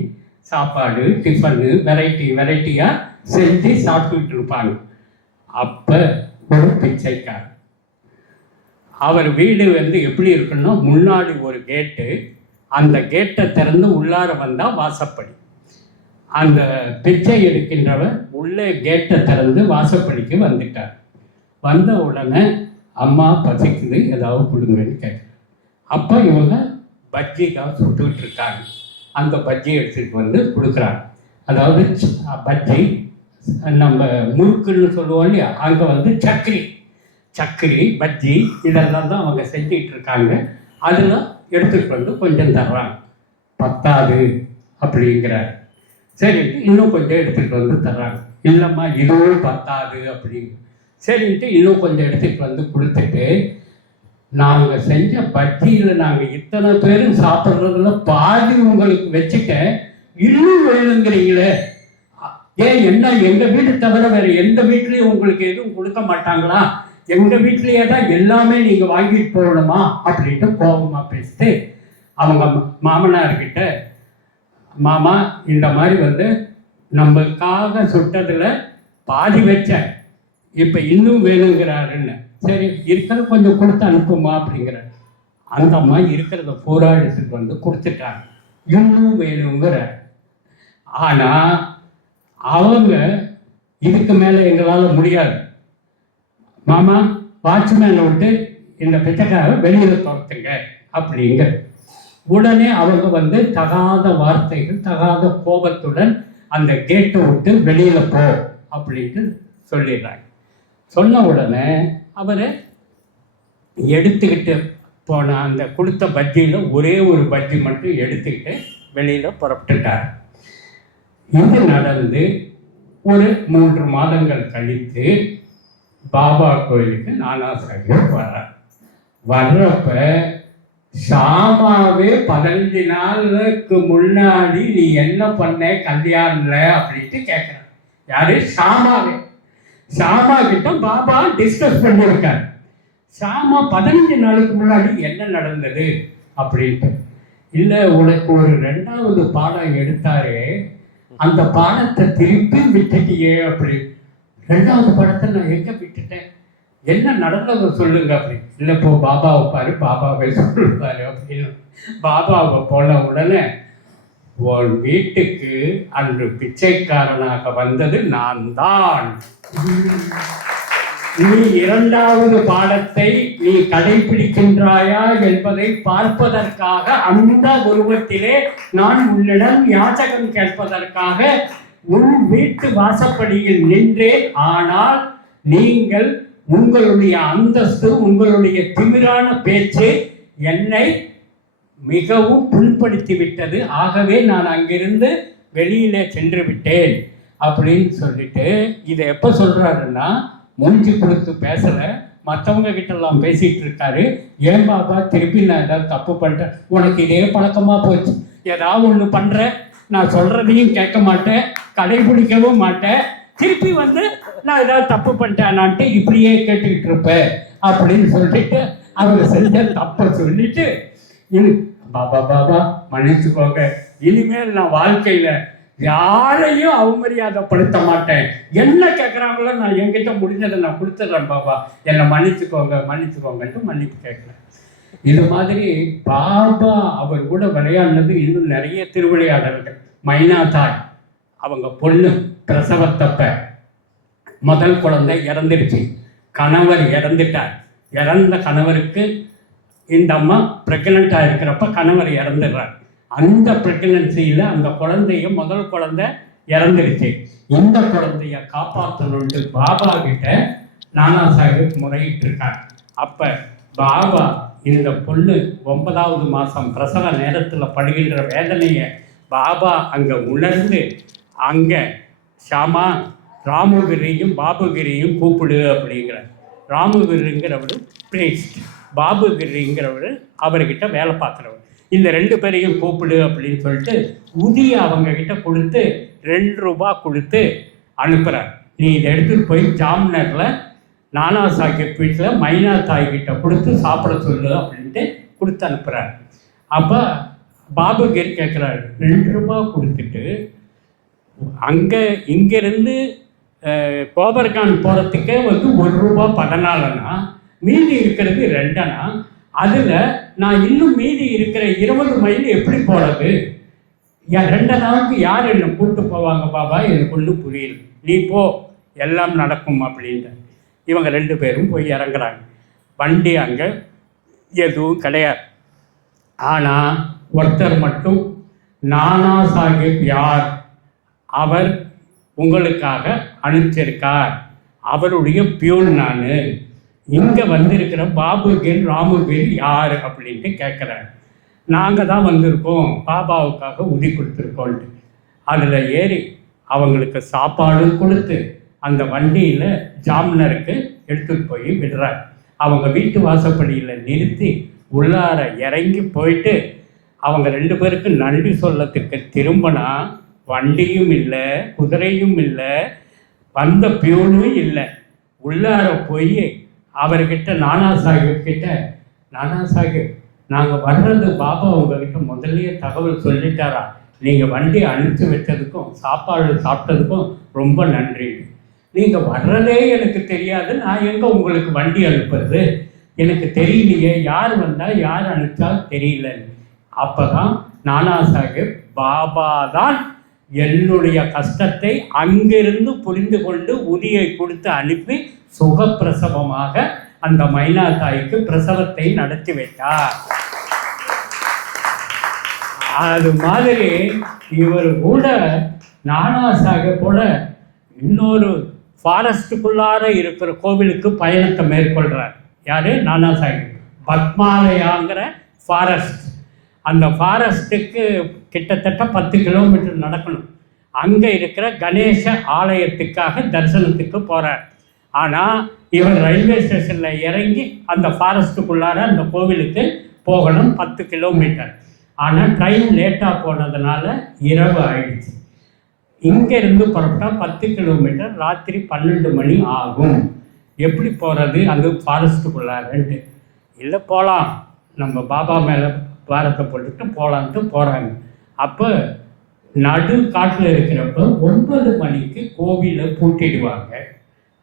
சாப்பாடு டிஃபனு வெரைட்டியாக செஞ்சு சாப்பிட்டுக்கிட்டு இருப்பாங்க. அப்போ ஒரு பிச்சைக்கார், அவர் வீடு எப்படி இருக்குன்னா, முன்னாடி ஒரு கேட்டு, அந்த கேட்டை திறந்து உள்ளார வந்தால் வாசப்படி. அந்த பிச்சை எடுக்கின்றவர் உள்ளே கேட்டை திறந்து வாசப்படிக்கு வந்துட்டார். வந்த உடனே அம்மா பசிக்குது ஏதாவது கொடுங்கன்னு கேட்குறாங்க. அப்போ இவங்க பஜ்ஜிக்காக சுட்டுக்கிட்டு இருக்காங்க. அந்த பஜ்ஜி எடுத்துகிட்டு கொடுக்குறாங்க. அதாவது பஜ்ஜி நம்ம முறுக்குன்னு சொல்லுவோம் இல்லையா, அங்கே சக்கரி பஜ்ஜி இதெல்லாம் தான் அவங்க செஞ்சுக்கிட்டு இருக்காங்க. அதில் எடுத்துகிட்டு கொஞ்சம் தர்றாங்க. பத்தாது அப்படிங்கிறார். சரின்ட்டு இன்னும் கொஞ்சம் எடுத்துகிட்டு தர்றாங்க. இல்லைம்மா இதுவும் பத்தாது அப்படிங்க. சரின்ட்டு இன்னும் கொஞ்சம் எடுத்துகிட்டு கொடுத்துட்டு, நாங்கள் செஞ்ச பஜ்ஜியில் நாங்கள் இத்தனை பேரும் சாப்பிட்றதுல பாதி உங்களுக்கு வச்சுட்டேன், இன்னும் வேணுங்கிறீங்களே, ஏன் என்ன எங்கள் வீடு தவிர வேறு எந்த வீட்லேயும் உங்களுக்கு எதுவும் கொடுக்க மாட்டாங்களா, எங்கள் வீட்லேயே தான் எல்லாமே நீங்கள் வாங்கிட்டு போகணுமா அப்படின்ட்டு கோபமாக பேசிட்டு அவங்க மாமனார்கிட்ட, மாமா இந்த மாதிரி நம்மளுக்காக சுட்டதில் பாதி வச்சேன், இப்போ இன்னும் வேணுங்கிறாருன்னு. சரி இருக்கிறத கொஞ்சம் கொடுத்து அனுப்புமா அப்படிங்கிறார். அந்த அம்மா இருக்கிறத பூரா எடுத்துட்டு கொடுத்துட்டாங்க, இன்னும் வேணுங்கிறார். ஆனால் அவங்க இதுக்கு மேலே எங்களால் முடியாது மாமா, வாட்ச்மேனை விட்டு இந்த பிச்சைக்காக வெளியில் துரத்துங்க அப்படிங்க. உடனே அவங்க தகாத வார்த்தைகள் தகாத கோபத்துடன் அந்த கேட்டை விட்டு வெளியில் போ அப்படின்ட்டு சொல்லிடுறாங்க. சொன்ன உடனே அவர் எடுத்துக்கிட்டு போன அந்த கொடுத்த பஜ்ஜியில் ஒரே ஒரு பஜ்ஜி மட்டும் எடுத்துக்கிட்டு வெளியில் புறப்பட்டுட்டார். இது நடந்து ஒரு 3 மாதங்கள் கழித்து பாபா கோயிலுக்கு நானா சாஹேப் வர்றப்ப ஷாமாவே 15 நாளுக்கு முன்னாடி நீ என்ன பண்ண கல்யாணம்ல அப்படின்ட்டு கேட்குறான். யாரு? ஷாமாவே. ஷாமா கிட்ட பாபா டிஸ்கஸ் பண்ணியிருக்கார். ஷாமா 15 நாளுக்கு முன்னாடி என்ன நடந்தது அப்படின்ட்டு. இல்லை உனக்கு ஒரு 2வது பாடம் எடுத்தாரே, அந்த பாடத்தை திருப்பி விட்டுட்டியே அப்படி. 2வது பாடத்தை நான் எங்கே விட்டுட்டேன், என்ன நடந்ததை சொல்லுங்க அப்படி. இல்லை போ பாபாவை பாரு, பாபாவை சொல்லுவாரு அப்படின்னு. பாபாவை போன உடனே, உன் வீட்டுக்கு அன்று பிச்சைக்காரனாக வந்தது நான் தான். நீ இரண்டாவது பாடத்தை நீ கடைபிடிக்கின்றாயா என்பதை பார்ப்பதற்காக அந்த உருவத்திலே நான் உன்னிடம் யாச்சகம் கேட்பதற்காக உன் வீட்டு வாசப்படியில் நின்றேன். ஆனால் நீங்கள் உங்களுடைய அந்தஸ்து, உங்களுடைய திமிரான பேச்சு என்னை மிகவும் புண்படுத்தி விட்டது. ஆகவே நான் அங்கிருந்து வெளியிலே சென்று விட்டேன் அப்படின்னு சொல்லிட்டு இதை எப்போ சொல்றாருன்னா, மூஞ்சி கொடுத்து பேசலை, மற்றவங்க கிட்டலாம் பேசிகிட்டு இருக்காரு. ஏன் பாபா திருப்பி நான் ஏதாவது தப்பு பண்ணுறேன், உனக்கு இதே பழக்கமாக போச்சு, ஏதாவது ஒன்று பண்ணுற, நான் சொல்கிறதையும் கேட்க மாட்டேன், கடைபிடிக்கவும் மாட்டேன், திருப்பி வந்து நான் ஏதாவது தப்பு பண்ணிட்டேனான்ட்டு இப்படியே கேட்டுக்கிட்டு இருப்பேன் அப்படின்னு சொல்லிட்டு அவர் செஞ்ச தப்பை சொல்லிட்டு, பாபா பாபா மன்னிச்சுக்கோங்க, இனிமேல் நான் வாழ்க்கையில் யாரையும் அவமரியாதைப்படுத்த மாட்டேன், என்ன கேட்குறாங்களோ நான் என்கிட்ட முடிஞ்சதை நான் கொடுத்துட்றேன் பாபா, என்னை மன்னிச்சுக்கோங்கன்ட்டு மன்னிப்பு கேட்குறேன். இது மாதிரி பாபா அவர் கூட விளையாடினது இன்னும் நிறைய திருவிளையாடல்கள். மைனா தாய், அவங்க பொண்ணு பிரசவத்தப்ப முதல் குழந்தை இறந்துடுச்சு, கணவர் இறந்துட்டார். இறந்த கணவருக்கு இந்த அம்மா ப்ரெக்னெண்ட்டாக இருக்கிறப்ப கணவர் இறந்துடுறார். அந்த ப்ரெக்னன்சியில் அந்த குழந்தைய முதல் குழந்தை இறந்துடுச்சு. இந்த குழந்தைய காப்பாற்றணுன்ட்டு பாபா கிட்ட நானா சாஹிப் முறையிட்டு இருக்கார். அப்போ பாபா இந்த பொண்ணு 9வது மாதம் பிரசவ நேரத்தில் படுகின்ற வேதனையை பாபா அங்கே உணர்ந்து, அங்கே ஷாமா ராமகிரியும் பாபுகிரியும் கூப்பிடு அப்படிங்கிறார். ராமகிரிங்கிறவர் பிரீஸ்ட், பாபுகிரிங்கிறவர் அவர்கிட்ட வேலை பார்க்குறவர். இந்த 2 பேரையும் கூப்பிடு அப்படின்னு சொல்லிட்டு உதியை அவங்கக்கிட்ட கொடுத்து 2 ரூபா கொடுத்து அனுப்புகிறார். நீ இதை எடுத்துகிட்டு போய் ஜாம்னரில் நானா சாஹிப் வீட்டில் மைனா தாய்கிட்ட கொடுத்து சாப்பிட சொல்லு அப்படின்ட்டு கொடுத்து அனுப்புகிறார். அப்போ பாபுகிரி கேட்குறாரு, 2 ரூபா கொடுத்துட்டு அங்கே இங்கேருந்து கோபர்கான் போகிறதுக்கே வந்து 1 ரூபா 14 மீதி இருக்கிறது 2 அதில் நான் இன்னும் மீதி இருக்கிற 20 மைல் எப்படி போகிறது? 2 நாளுக்கு யார் என்னை கூப்பிட்டு போவாங்க பாபா, எனக்கு ஒன்றும் புரியல, நீ போ எல்லாம் நடக்கும் அப்படின்ட்டு இவங்க 2 பேரும் போய் இறங்குறாங்க. வண்டி அங்கே எதுவும் கிடையாது. ஆனால் ஒருத்தர் மட்டும், நானா சாஹிப் யார், அவர் உங்களுக்காக அனுப்பிச்சிருக்கார், அவருடைய பியூன் நான், இங்கே வந்திருக்கிற பாபுகிர் ராமுகிர் யார் அப்படின்ட்டு கேட்குறாரு. நாங்கள் தான் வந்திருக்கோம், பாபாவுக்காக உதி கொடுத்துருக்கோன்ட்டு. அதில் ஏறி அவங்களுக்கு சாப்பாடும் கொடுத்து அந்த வண்டியில் ஜாம்னருக்கு எடுத்துகிட்டு போய் விடுறார். அவங்க வீட்டு வாசப்படியில் நிறுத்தி உள்ளார இறங்கி போயிட்டு அவங்க 2 பேருக்கு நன்றி சொல்லத்துக்கு திரும்பினா வண்டியும் இல்லை, குதிரையும் இல்லை, வந்த பியூனும் இல்லை. உள்ளார போய் அவர்கிட்ட நானா சாஹிப் கிட்ட, நானா சாஹிப் நாங்கள் வர்றது பாபா உங்ககிட்ட முதல்லையே தகவல் சொல்லிட்டாரா, நீங்கள் வண்டி அனுப்பிச்சி வச்சதுக்கும் சாப்பாடு சாப்பிட்டதுக்கும் ரொம்ப நன்றி, நீங்கள் வர்றதே எனக்கு தெரியாது, நான் எங்கே உங்களுக்கு வண்டி அனுப்புறது, எனக்கு தெரியலையே, யார் வந்தால் யார் அனுப்பிச்சா தெரியல. அப்போ தான் நானா சாஹிப் பாபா தான் என்னுடைய கஷ்டத்தை அங்கிருந்து புரிந்து கொண்டு உதியை கொடுத்து அனுப்பி சுகப்பிரசவமாக அந்த மைனா தாய்க்கு பிரசவத்தை நடத்தி வைத்தார். அது மாதிரி இவர் கூட நானா சாஹிப்போட இன்னொரு ஃபாரஸ்ட்டுக்குள்ளார இருக்கிற கோவிலுக்கு பயணத்தை மேற்கொள்கிறார். யார்? நானா சாஹிப். பத்மாலயாங்கிற ஃபாரஸ்ட். அந்த ஃபாரஸ்ட்டுக்கு கிட்டத்தட்ட 10 கிலோமீட்டர் நடக்கணும். அங்கே இருக்கிற கணேச ஆலயத்துக்காக தரிசனத்துக்கு போகிறார். ஆனால் இவர் ரயில்வே ஸ்டேஷனில் இறங்கி அந்த ஃபாரஸ்ட்டுக்குள்ளார அந்த கோவிலுக்கு போகணும் 10 கிலோமீட்டர். ஆனால் ட்ரெயின் லேட்டாக போனதுனால இரவு ஆயிடுச்சு. இங்கேருந்து புறப்பட்டா 10 கிலோமீட்டர், ராத்திரி 12 மணி ஆகும். எப்படி போகிறது அந்த ஃபாரஸ்ட்டுக்குள்ளாரன்ட்டு? இல்லை போகலாம், நம்ம பாபா மேலே பாரத்தை போட்டுட்டு போகலான்ட்டு போகிறாங்க. அப்போ நடு காட்டில் இருக்கிறப்ப 9 மணிக்கு கோவிலை பூட்டிடுவாங்க.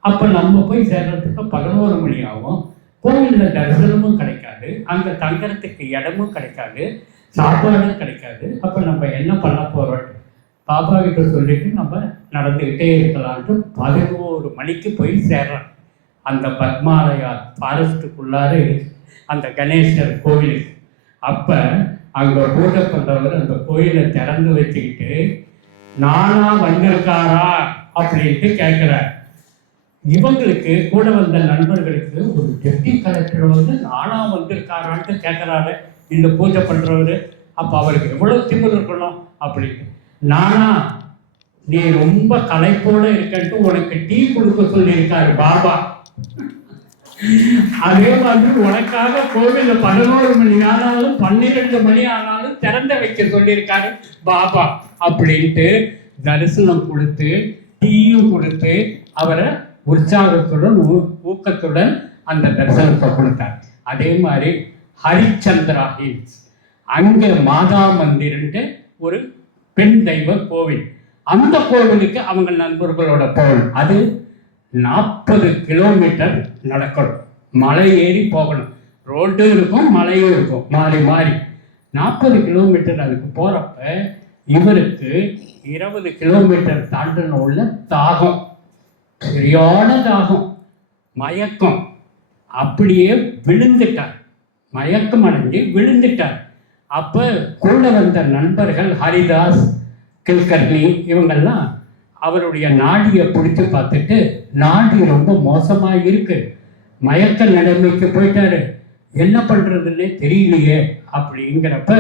அப்போ நம்ம போய் சேர்றதுக்கு 11 மணி ஆகும். கோவிலில் தரிசனமும் கிடைக்காது, அங்கே தங்குறதுக்கு இடமும் கிடைக்காது, சாப்பாடும் கிடைக்காது. அப்போ நம்ம என்ன பண்ண போகிறோம்? பாபா கிட்ட சொல்லிட்டு நம்ம நடந்துக்கிட்டே இருக்கலான்ட்டு 11 மணிக்கு போய் சேர்றோம். அந்த பத்மாலயா ஃபாரஸ்ட்டுக்குள்ளார இருக்கு அந்த கணேசர் கோவிலுக்கு. அப்போ அங்கே பூஜை பண்ணுறவர் அந்த கோயிலை திறந்து வச்சுக்கிட்டு நானா வந்திருக்காரா அப்படின்ட்டு கேட்குறார். இவங்களுக்கு கூட வந்த நண்பர்களுக்கு ஒரு டெப்டி கலெக்டர் வந்து நானா வந்திருக்காரான்ட்டு கேட்குறாரு இந்த பூஜை பண்ணுறவர். அப்போ அவருக்கு எவ்வளோ திமிர் இருக்கணும் அப்படின்னு. நானா நீ ரொம்ப களைப்போடு இருக்கன்ட்டு உனக்கு டீ கொடுக்க சொல்லியிருக்காரு பாபா. அதே மாதிரி உனக்காக கோவிலில் 11 மணி ஆனாலும் 12 மணி ஆனாலும் திறந்த வைக்க சொல்லியிருக்காரு பாபா அப்படின்ட்டு தரிசனம் கொடுத்து டீயும் கொடுத்து அவரை உற்சாகத்துடன் ஊக்கத்துடன் அந்த தரிசனத்தை கொடுத்தார். அதே மாதிரி ஹரிச்சந்திரா ஹில்ஸ் அங்கே மாதா மந்திர்ன்ட்டு ஒரு பெண் தெய்வ கோவில். அந்த கோவிலுக்கு அவங்க நண்பர்களோட போகணும். அது 40 கிலோமீட்டர் நடக்கணும், மலை ஏறி போகணும். ரோட்டும் இருக்கும் மலையும் இருக்கும் மாறி மாறி 40 கிலோமீட்டர். அதுக்கு போகிறப்ப இவருக்கு 20 கிலோமீட்டர் தாண்டின உள்ள தாகம், சரியான தாகம், மயக்கம், அப்படியே விழுந்துட்டார். மயக்கம் அடைஞ்சு விழுந்துட்டார். அப்போ கூட வந்த நண்பர்கள் ஹரிதாஸ், கில்கர்னி இவங்கெல்லாம் அவருடைய நாடியை பிடிச்சி பார்த்துட்டு நாடி ரொம்ப மோசமாக இருக்கு, மயக்க நிலைமைக்கு போயிட்டாரு, என்ன பண்ணுறதுன்னே தெரியலையே அப்படிங்கிறப்ப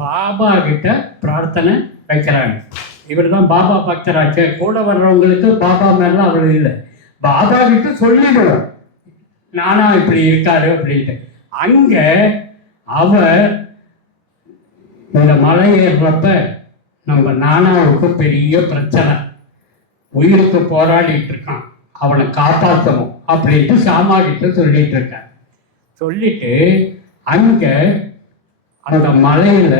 பாபா கிட்ட பிரார்த்தனை வைக்கிறாங்க. இவர் தான் பாபா பக்தராச்சு. கூட வர்றவங்களுக்கு பாபா மேலாம் அவர் இல்லை, பாபா கிட்ட சொல்லிடுவோம் நானா இப்படி இருக்காரு அப்படின்ட்டு. அங்கே அவர் இந்த மலை ஏறுறப்ப நம்ம நானாவுக்கு பெரிய பிரச்சனை, உயிருக்கு போராடிட்டு இருக்கான், அவனை காப்பாற்றணும் அப்படின்ட்டு சாமா கிட்ட சொல்லிட்டு இருக்கான். சொல்லிட்டு அங்க அந்த மலையில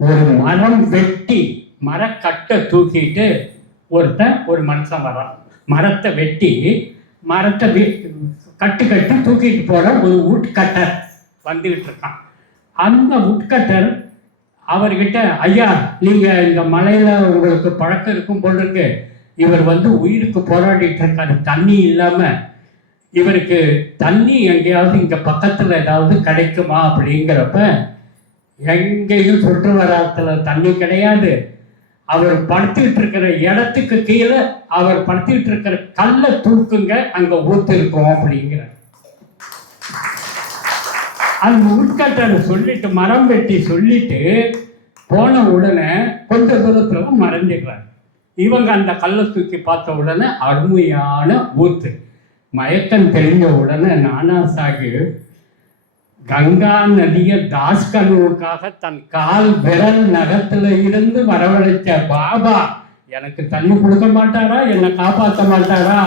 ஒரு மரம் வெட்டி மரக்கட்டை தூக்கிட்டு ஒரு மனுஷன் வரான். மரத்தை வெட்டி மரத்தை கட்டு கட்டி தூக்கிட்டு போற ஒரு உட்கட்டர் வந்துகிட்டு இருக்கான். அந்த உட்கட்டர் அவர்கிட்ட, ஐயா நீங்க இந்த மலையில உங்களுக்கு பழக்கம் இருக்கும் போல் இருக்கு, இவர் வந்து உயிருக்கு போராடிட்டு இருக்காரு, தண்ணி இல்லாம, இவருக்கு தண்ணி எங்கேயாவது இங்க பக்கத்துல ஏதாவது கிடைக்குமா அப்படிங்கிறப்ப எங்கேயும் சுற்று வட்டாரத்துல தண்ணி கிடையாது. அவர் படுத்திட்டு இருக்கிற இடத்துக்கு கீழே அவர் படுத்திட்டு இருக்கிற கல்லை தூக்குங்க, அங்க ஊத்து இருக்கும் அப்படிங்கிற அந்த உட்கட்டை சொல்லிட்டு மரம் வெட்டி சொல்லிட்டு போன உடனே கொஞ்ச தூரத்துல மறைஞ்சிடுறாரு. இவங்க அந்த கல்லை தூக்கி பார்த்த உடனே அருமையான ஊத்து. மயக்கம் தெரிஞ்ச உடனே நானா சாஹிப் கங்கா நதியை தாஸ்கனுவுக்காக தன் கால் விரல் நகத்துல இருந்து வரவழைச்ச பாபா எனக்கு தண்ணி கொடுக்க மாட்டாரா, என்னை காப்பாற்ற மாட்டாரா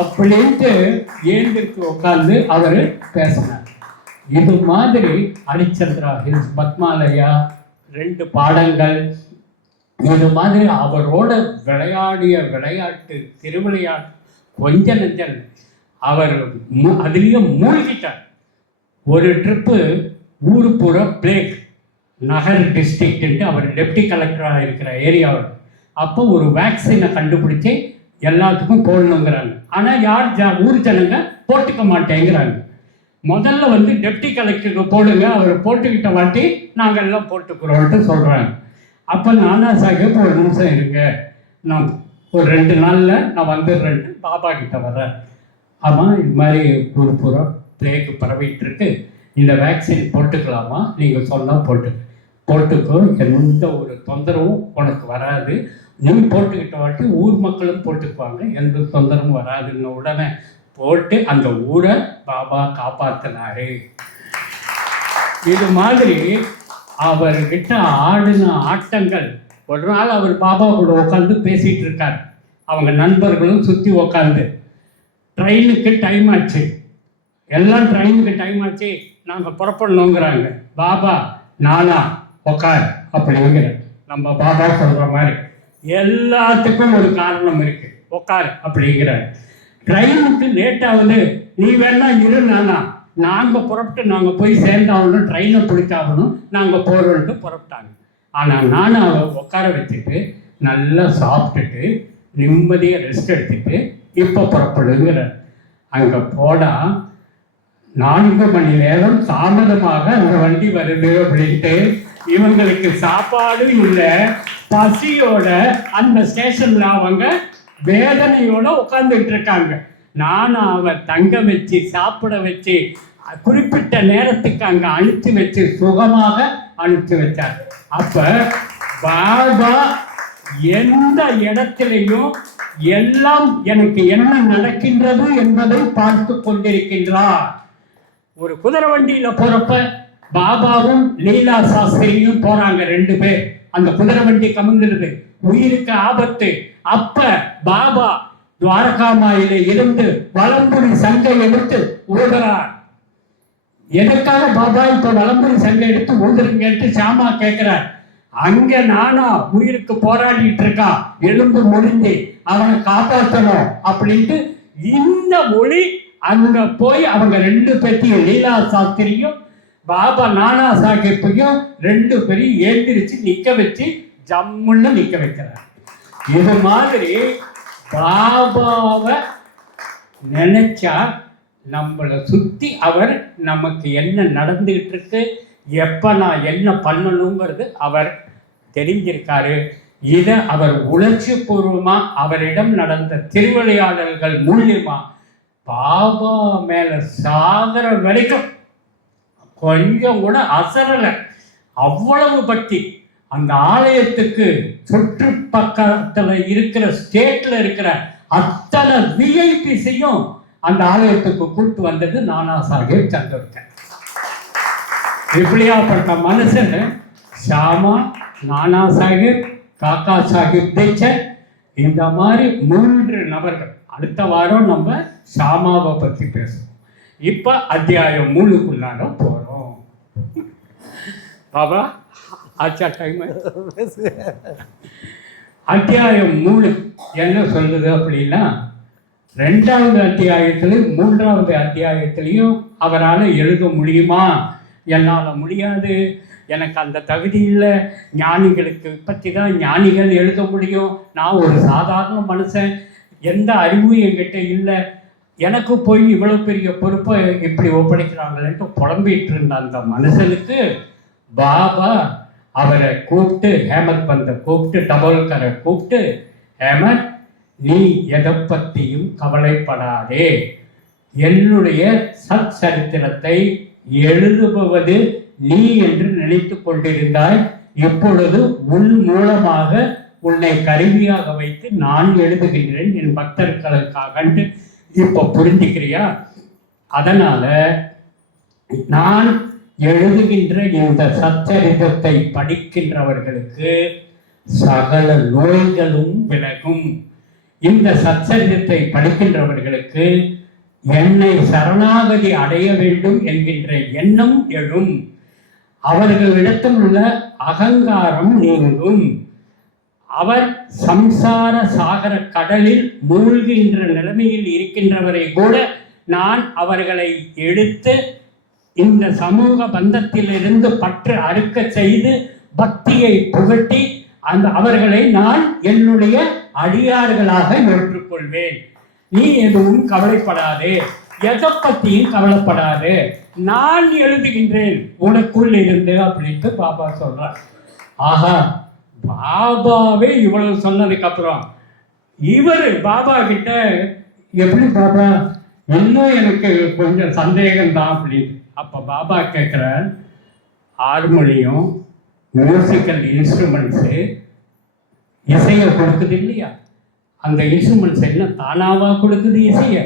அப்படின்ட்டு ஏந்திருக்கு உட்கார்ந்து அவரு பேசினார். இது மாதிரி ஹரிச்சந்திரா ஹில்ஸ், பத்மாலயா 2 பாடங்கள், இது மாதிரி அவரோட விளையாடிய விளையாட்டு திருவிளையாட்டு கொஞ்ச நெஞ்சல். அவர் அதுலேயும் மூழ்கிட்டார். ஒரு ட்ரிப்பு ஊருப்புற பிளேக் நகர் டிஸ்ட்ரிக்ட்டு அவர் டெப்டி கலெக்டராக இருக்கிற ஏரியாவில் அப்போ ஒரு வேக்சினை கண்டுபிடிச்சி எல்லாத்துக்கும் போடணுங்கிறாங்க. ஆனால் யார் ஊர் ஜனங்க போட்டுக்க மாட்டேங்கிறாங்க. முதல்ல வந்து டெப்டி கலெக்டருக்கு போடுங்க, அவர் போட்டுக்கிட்ட வாட்டி நாங்கள் எல்லாம் போட்டுக்கிறோன்ட்டு சொல்கிறாங்க. அப்போ நானா சாஹிப் ஒரு நிமிஷம் இருங்க, நான் ஒரு 2 நாளில் நான் வந்துடுறேன்ட்டு பாபா கிட்ட வர்றேன். ஆமாம் இது மாதிரி ஊருப்புற பிளேக்கு பரவிட்டு இருக்கு, இந்த வேக்சின் போட்டுக்கலாமா, நீங்கள் சொன்னால் போட்டுக்கோ, எந்த ஒரு தொந்தரவும் உனக்கு வராது, நீ போட்டுக்கிட்ட வாட்டி ஊர் மக்களும் போட்டுக்குவாங்க, எந்த தொந்தரவும் வராதுன்னு உடனே போட்டு அந்த ஊரை பாபா காப்பாற்றினாரு. இது மாதிரி அவர்கிட்ட ஆடின ஆட்டங்கள். ஒரு நாள் அவர் பாபா கூட உட்காந்து பேசிகிட்டு இருக்கார், அவங்க நண்பர்களும் சுற்றி உட்காந்து. ட்ரெயினுக்கு டைம் ஆச்சு, எல்லாம் ட்ரெயினுக்கு டைம் ஆச்சு, நாங்கள் புறப்படணுங்கிறாங்க. பாபா நானா உட்கார் அப்படிங்கிற நம்ம பாபா சொல்கிற மாதிரி எல்லாத்துக்கும் ஒரு காரணம் இருக்கு, உட்கார் அப்படிங்கிறார். ட்ரெயினுக்கு லேட் ஆகுது, நீ வேணா இரு நானா, நாங்கள் புறப்பட்டு நாங்கள் போய் சேர்ந்தாகணும், ட்ரெயினை பிடிச்சாகணும், நாங்கள் போகிறோன்ட்டு புறப்பட்டாங்க. ஆனால் நானும் அவரை உட்கார வச்சுட்டு நல்லா சாப்பிட்டுட்டு நிம்மதியாக ரெஸ்ட் எடுத்துட்டு இப்போ புறப்படுங்கிற அங்கே போனால் 4 மணி நேரம் தாமதமாக அந்த வண்டி வருது அப்படின்ட்டு இவங்களுக்கு சாப்பாடு இல்லை, பசியோட அந்த ஸ்டேஷன்ல அவங்க வேதனையோட உட்காந்துட்டு இருக்காங்க. நானும் அவன் தங்க வச்சு சாப்பிட வச்சு குறிப்பிட்ட நேரத்துக்கு அங்கே அனுப்பிச்சு வச்சு சுகமாக அனுப்பிச்சு வச்சார். அப்ப பாபா எந்த இடத்திலையும் எல்லாம் எனக்கு என்ன நடக்கின்றது என்பதை பார்த்து கொண்டிருக்கின்றார். ஒரு குதிரை வண்டியில போறப்ப பாபாவும் லீலா சாஸ்திரியும் போறாங்க 2 பேர். அந்த குதிரை வண்டி கமுந்துடுது, உயிருக்கு ஆபத்து. அப்ப பாபா துவாரகாமாயில இருந்து வலம்புரி சங்கை எடுத்து ஊதுறார். எதுக்காக பாபா இப்ப வலம்புரி சங்கை எடுத்து ஊதுறீங்கன்ட்டு சாமா கேட்கிறார். அங்க நானா உயிருக்கு போராடிட்டு இருக்கான், எலும்பு முடிஞ்சு அவனை காப்பாற்றணும் அப்படின்ட்டு இந்த ஒளி அங்க போய் அவங்க 2 பேர்த்தையும் லீலா சாஸ்திரியும் பாபா நானா சாஹிப்பையும் 2 பேரையும் ஏந்திரிச்சு நிக்க வச்சு ஜம்முன்னு நிக்க வைக்கிறார். இது மாதிரி பாபாவை நினைச்சா நம்மளை சுத்தி அவர் நமக்கு என்ன நடந்துகிட்டு இருக்கு, எப்ப நான் என்ன பண்ணணுங்கிறது அவர் தெரிஞ்சிருக்காரு. இதை அவர் உணர்ச்சி பூர்வமா அவரிடம் நடந்த திருவிளையாடல்கள் மூலியமா பாபா மேல சாகர வரைக்கும் கொஞ்சம் கூட அசரலை. அவ்வளவு பக்தி. அந்த ஆலயத்துக்கு சுற்று பக்கத்துல இருக்கிற ஸ்டேட்ல இருக்கிற அத்தனை விஐபிஸையும் அந்த ஆலயத்துக்கு கூட்டு வந்தது நானா சாஹிப் சந்திரசேகர். இப்படியாப்பட்ட மனுஷன் ஷாமா, நானா சாஹிப், காக்கா சாஹிப் தேச்சர், இந்த மாதிரி 3 நபர்கள். அடுத்த வாரம் நம்ம ஷாமாவை பற்றி பேசுவோம். இப்போ அத்தியாயம் 3க்குள்ளார போகிறோம். பாபா ஆச்சா டைம். அத்தியாயம் 3 என்ன சொல்லுது அப்படின்னா, 2வது அத்தியாயத்திலும் 3வது அத்தியாயத்திலையும் அவரால் எழுத முடியுமா? என்னால் முடியாது, எனக்கு அந்த தகுதி இல்லை, ஞானிகளுக்கு பற்றி தான் ஞானிகள் எழுத முடியும், நான் ஒரு சாதாரண மனுஷன், எந்த அறிவும் என்கிட்ட இல்லை, எனக்கு போய் இவ்வளோ பெரிய பொறுப்பை இப்படி ஒப்படைக்கிறாங்களேன்ட்டு புலம்பிட்டு இருந்த அந்த மனுஷனுக்கு பாபா அவரை கூப்பிட்டு, ஹேமத் பந்தை கூப்பிட்டு, டபோல்கரை கூப்பிட்டு, ஹேமத், நீ எதை பற்றியும் கவலைப்படாதே, என்னுடைய சத் சரித்திரத்தை எழுதுபவது நீ என்று நினைத்து கொண்டிருந்தாய், இப்பொழுது உன் மூலமாக உன்னை கருவியாக வைத்து நான் எழுதுகின்றேன் என் பக்தர்களுக்காக. இப்ப புரிஞ்சுக்கிறியா? அதனால நான் எழுதுகின்ற இந்த சச்சரிதத்தை படிக்கின்றவர்களுக்கு சகல நோய்களும் விலகும். இந்த சச்சரிதத்தை படிக்கின்றவர்களுக்கு என்னை சரணாகதி அடைய வேண்டும் என்கின்ற எண்ணம் எழும். அவர்களிடத்தில் உள்ள அகங்காரம் நீங்கும். அவர் சம்சார சாகர கடலில் மூழ்கின்ற நிலைமையில் இருக்கின்றவரை கூட நான் அவர்களை எடுத்து இந்த சமூக பந்தத்திலிருந்து பற்று அறுக்க செய்து பக்தியை புகட்டி அவர்களை நான் என்னுடைய அடியார்களாக ஏற்றுக்கொள்வேன். நீ எதுவும் கவலைப்படாதே, எதை பற்றியும் கவலைப்படாதே, நான் எழுதுகின்றேன் உனக்குள் இருந்து அப்படின்ட்டு பாபா சொல்றார். ஆஹா, பாபாவே இவ்வளவு சொன்னதுக்கு அப்புறம் இவர் பாபா கிட்ட எப்படி பாபா இன்னும் எனக்கு கொஞ்சம் சந்தேகம்தான் அப்படின்னு. அப்ப பாபா கேட்குற, ஹார்மோனியம், மியூசிக்கல் இன்ஸ்ட்ருமெண்ட்ஸு இசையை கொடுக்குது இல்லையா, அந்த இன்ஸ்ட்ருமெண்ட்ஸ் என்ன தானாவா கொடுக்குது இசையை?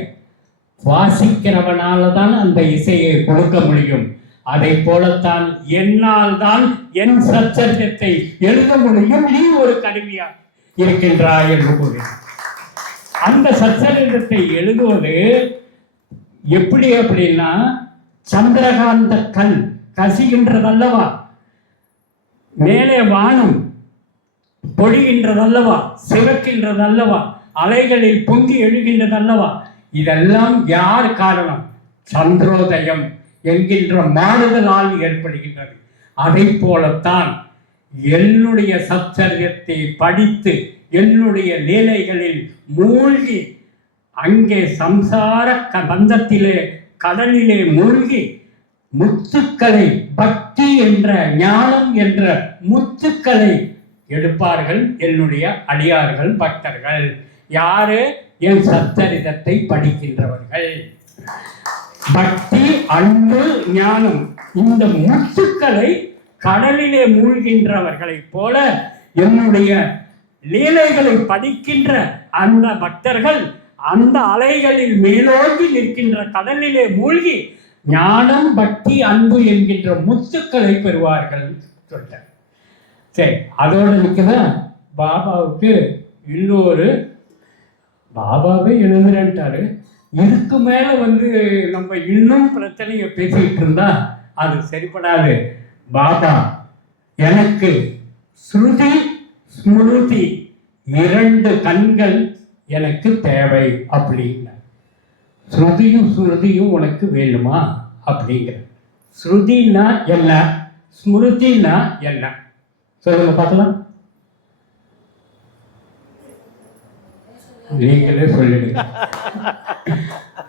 வாசிக்கிறவனால தான் அந்த இசையை கொடுக்க முடியும். அதை போலத்தான் என்னால் தான் என் சச்சரிதத்தை எழுத முடியும், நீ ஒரு கருவியா இருக்கின்றாய் என்று கூறி அந்த சச்சரிதத்தை எழுதுவது எப்படி அப்படின்னா, சந்திரகாந்த கண் கசிகின்றதல்லவா, மேலே வானம் பொழிகின்றதல்லவா, சிவக்கின்றதல்லவா, அலைகளில் பொங்கி எழுகின்றதல்லவா, இதெல்லாம் யார் காரணம்? சந்திரோதயம் என்கின்ற மாறுதலால் ஏற்படுகின்றது. அதை போலத்தான் என்னுடைய சச்சரியத்தை படித்து என்னுடைய லீலைகளில் மூழ்கி அங்கே சம்சார பந்தத்திலே கடலிலே மூழ்கி முத்துக்களை, பக்தி என்ற, ஞானம் என்ற முத்துக்களை எடுப்பார்கள் என்னுடைய அடியார்கள், பக்தர்கள். யாரு? என் சச்சரிதத்தை படிக்கின்றவர்கள். பக்தி, அன்பு, ஞானம், இந்த முத்துக்களை கடலிலே மூழ்கின்றவர்களைப் போல என்னுடைய லீலைகளை படிக்கின்ற அந்த பக்தர்கள் அந்த அலைகளில் மேலோங்கி நிற்கின்ற கடலிலே மூழ்கி ஞானம், பக்தி, அன்பு என்கின்ற முத்துக்களை பெறுவார்கள் சொல்லிட்டார். சரி, அதோடு நிற்கதான் பாபாவுக்கு இன்னொரு, பாபாவே எழுதுறேன்ட்டாரு. இதுக்கு மேல நம்ம இன்னும் பிரச்சனையை பேசிக்கிட்டு இருந்தா அது சரிப்படாது. பாபா எனக்கு ஸ்ருதி ஸ்மிருதி 2 கண்கள் எனக்கு தேவை அப்படின்னா, ஸ்ருதியும் ஸ்மிருதியும் உனக்கு வேணுமா அப்படிங்கிற. ஸ்ருதினா என்ன, ஸ்மிருதினா என்ன சொல்லுங்க பார்க்கலாம். நீங்களே சொல்லிடுங்க.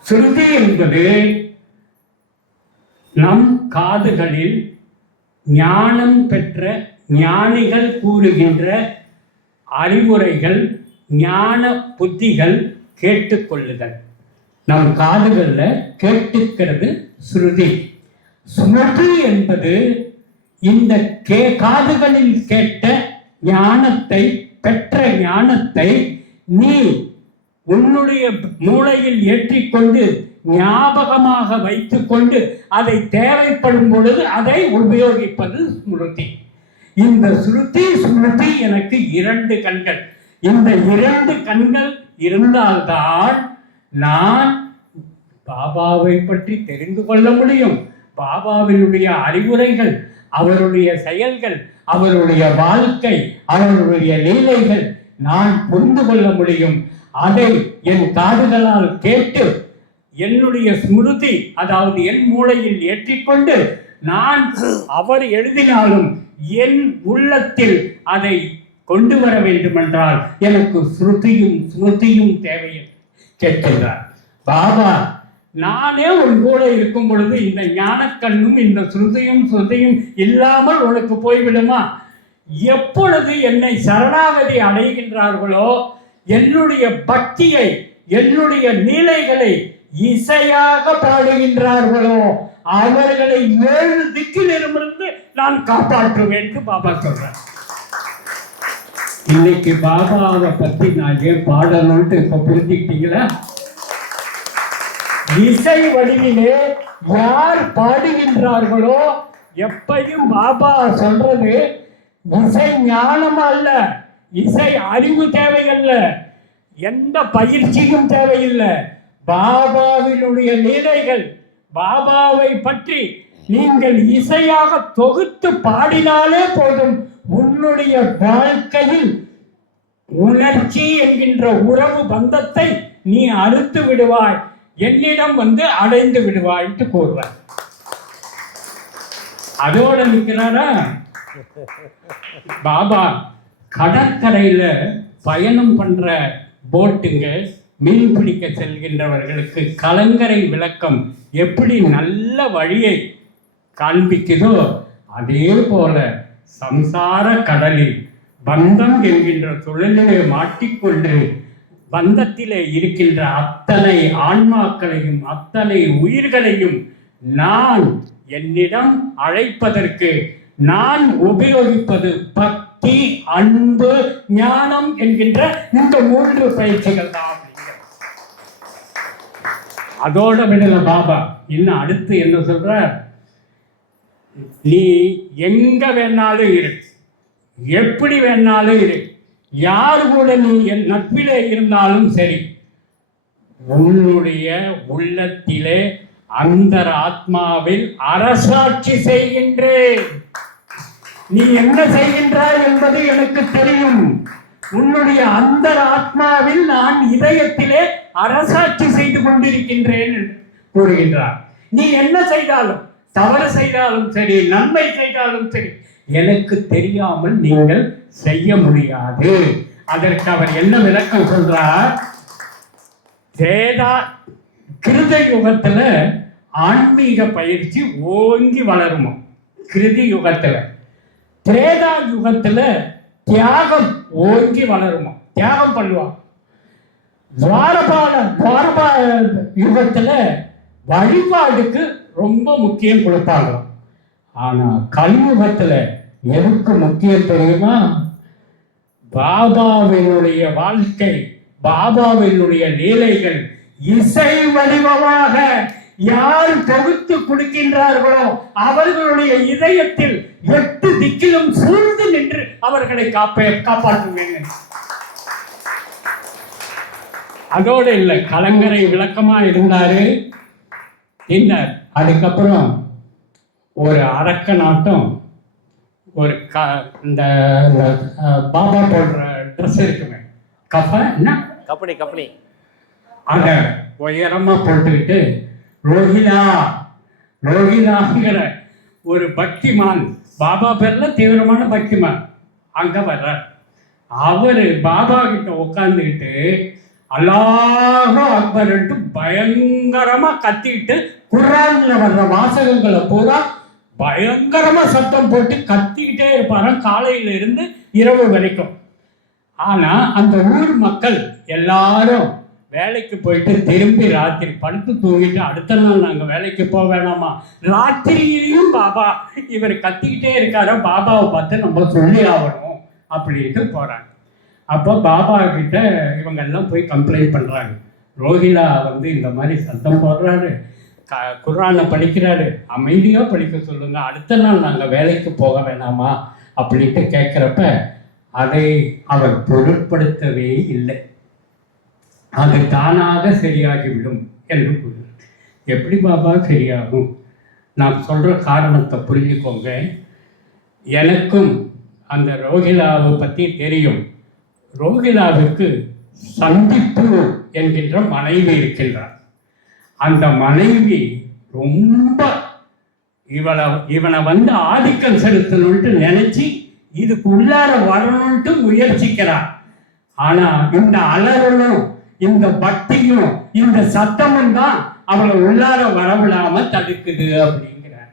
ஸ்ருதி என்பது நம் காதுகளில் ஞானம் பெற்ற ஞானிகள் கூறுகின்ற அறிவுரைகள், ஞான புத்திகள் கேட்டுக்கொள்ளுதல். நம் காதுகளில் கேட்டுக்கிறது ஸ்ருதி. ஸ்மிருதி என்பது இந்த காதுகளில் கேட்ட ஞானத்தை, பெற்ற ஞானத்தை நீ உன்னுடைய மூளையில் ஏற்றிக்கொண்டு ஞாபகமாக வைத்துக்கொண்டு அதை தேவைப்படும் பொழுது அதை உபயோகிப்பது ஸ்மிருதி. இந்த ஸ்ருதி ஸ்மிருதி எனக்கு 2 கண்கள். இந்த 2 கண்கள் இருந்தால்தான் நான் பாபாவை பற்றி தெரிந்து கொள்ள முடியும். பாபாவினுடைய அறிவுரைகள், அவருடைய செயல்கள், அவருடைய வாழ்க்கை, அவருடைய லீலைகள் நான் புரிந்து கொள்ள முடியும். அதை என் காதுகளால் கேட்டு என்னுடைய ஸ்மிருதி, அதாவது என் மூளையில் ஏற்றிக்கொண்டு நான் அவர் எழுதினாலும் என் உள்ளத்தில் அதை கொண்டு வர வேண்டுமென்றால் எனக்கு ஸ்ருதியும் ஸ்மிருதியும் தேவையை கேட்கின்றார் பாபா. நானே உன் கூட இருக்கும் பொழுது இந்த ஞானக்கண்ணும் இந்த ஸ்ருதியும் ஸ்ருதியும் இல்லாமல் உனக்கு போய்விடுமா? எப்பொழுது என்னை சரணாகதி அடைகின்றார்களோ, என்னுடைய பக்தியை, என்னுடைய நீலைகளை இசையாக பாடுகின்றார்களோ, அவர்களை 7 திக்கிலிருந்து நான் காப்பாற்றுவேன் என்று பாபா சொல்றேன். இன்னைக்கு பாபாவை பத்தி நான் ஏன் பாடணும்னு இப்ப புரிஞ்சுக்கிட்டீங்களா? இசை வடிவிலே யார் பாடுகின்றார்களோ, எப்பையும் பாபா சொல்றது இசை ஞானம் அல்ல, இசை அறிவு தேவையல்ல, எந்த பயிற்சியும் தேவையில்லை. பாபாவினுடைய லீலைகள், பாபாவை பற்றி நீங்கள் இசையாக தொகுத்து பாடினாலே போதும். உன்னுடைய வாழ்க்கையில் உணர்ச்சி என்கின்ற உறவு பந்தத்தை நீ அறுத்து விடுவாய், என்னிடம் அடைந்து விடுவாய்ட்டு கூறுவார். அதோட நிற்கிறாரா பாபா. கடற்கரையில பயணம் பண்ற போட்டுங்க, மீன் பிடிக்க செல்கின்றவர்களுக்கு கலங்கரை விளக்கம் எப்படி நல்ல வழியை காண்பிக்குதோ, அதே போல சம்சார கடலில் பந்தம் என்கின்ற சுழலிலே மாட்டிக்கொண்டு பந்தத்திலே இருக்கின்ற அத்தனை ஆன்மாக்களையும் அத்தனை உயிர்களையும் நான் என்னிடம் அழைப்பதற்கு நான் உபயோகிப்பது பக்தி, அன்பு, ஞானம் என்கின்ற இந்த 3 பயிற்சிகள் தான். அதோட விடல பாபா. இன்னும் அடுத்து என்ன சொல்ற? நீ எங்க வேணாலும் இரு, எப்படி வேணாலும் இரு, யார் கூட நீ என் நட்பிலே இருந்தாலும் சரி, உன்னுடைய உள்ளத்திலே அந்தர ஆத்மாவில் அரசாட்சி செய்கின்றேன். நீ என்ன செய்கின்றாய் என்பது எனக்கு தெரியும். உன்னுடைய அந்தர ஆத்மாவில் நான் இதயத்திலே அரசாட்சி செய்து கொண்டிருக்கின்றேன் கூறுகின்றார். நீ என்ன செய்தாலும், தவறு செய்தாலும் சரி, நன்மை செய்தாலும் சரி, எனக்கு தெரியாமல் நீங்கள் செய்ய முடியாது. அதற்கு அவர் என்ன விளக்கம் சொல்றார்? திரேதா கிருத யுகத்துல ஆன்மீக பயிற்சி ஓங்கி வளருமா. கிருதி யுகத்துல. திரேதா யுகத்துல தியாகம் ஓங்கி வளருமா, தியாகம் பண்ணுவான். துவாரபா யுகத்துல வழிபாடுக்கு ரொம்ப முக்கியம் கொடுப்பாங்க. ஆனா கலியுகத்துல எதுக்கு முக்கியம் தெரியுமா? பாபாவினுடைய வாழ்க்கை, பாபாவினுடைய லீலைகள் இசை வடிவமாக யார் தொகுத்து கொடுக்கின்றார்களோ அவர்களுடைய இதயத்தில் 8 திக்கிலும் சூழ்ந்து நின்று அவர்களை காப்பாற்றுவேன். அதோடு இல்லை, கலங்கரை விளக்கமா இருந்தாரு. பின்னர் அதுக்கப்புறம் ஒரு அரக்க நாட்டம், ஒரு இந்த பாபா போடுற ட்ரெஸ் இருக்குமே, என்ன கப்பனி அதை உயரமா போட்டுக்கிட்டு ரோஹிலாங்கிற ஒரு பக்திமான், பாபா பேர்ல தீவிரமான பக்திமான் அங்க வர்றார். அவரு பாபா கிட்ட உட்காந்துக்கிட்டு அல்லாஹ் அக்பர் பயங்கரமா கத்திக்கிட்டு குர்ஆன்ல வர்ற வாசகங்களை பூரா பயங்கரமா சத்தம் போட்டு கத்திக்கிட்டே இருப்பாரு காலையில இருந்து இரவு வரைக்கும். ஆனா அந்த ஊர் மக்கள் எல்லாரும் வேலைக்கு போயிட்டு திரும்பி ராத்திரி படுத்து தூங்கிட்டு அடுத்த நாள் நாங்க வேலைக்கு போக வேணாமா, ராத்திரியிலையும் பாபா இவர் கத்திக்கிட்டே இருக்காரோ, பாபாவை பார்த்து நம்ம சொல்லி ஆகணும் அப்படின்ட்டு போறாங்க. அப்போ பாபா கிட்ட இவங்க எல்லாம் போய் கம்ப்ளைண்ட் பண்றாங்க. ரோஹிலா இந்த மாதிரி சத்தம் போடுறாரு, குர்ஆனை படிக்கிறாரு, அமைதியா படிக்க சொல்லுங்க, அடுத்த நாள் நாங்க வேலைக்கு போக வேணாமா அப்படின்ட்டு கேட்கிறப்ப அதை அவர் பொருட்படுத்தவே இல்லை. அது தானாக சரியாகிவிடும் என்று கூறுகிறார். எப்படி பாபா சரியாகும்? நான் சொல்ற காரணத்தை புரிஞ்சுக்கோங்க. எனக்கும் அந்த ரோஹிலாவை பற்றி தெரியும். ரோஹிலாவுக்கு சந்திப்பு என்கின்ற மனைவி இருக்கின்றார். அந்த மனைவி ரொம்ப இவனை ஆதிக்கம் செலுத்தணும்ட்டு நினைச்சு இதுக்கு உள்ளார வரணும்ட்டு முயற்சிக்கிறார். ஆனா இந்த அலறலும் இந்த பக்தியும் இந்த சத்தமும் தான் அவளை உள்ளார வரவிடாம தடுக்குது அப்படிங்கிறார்.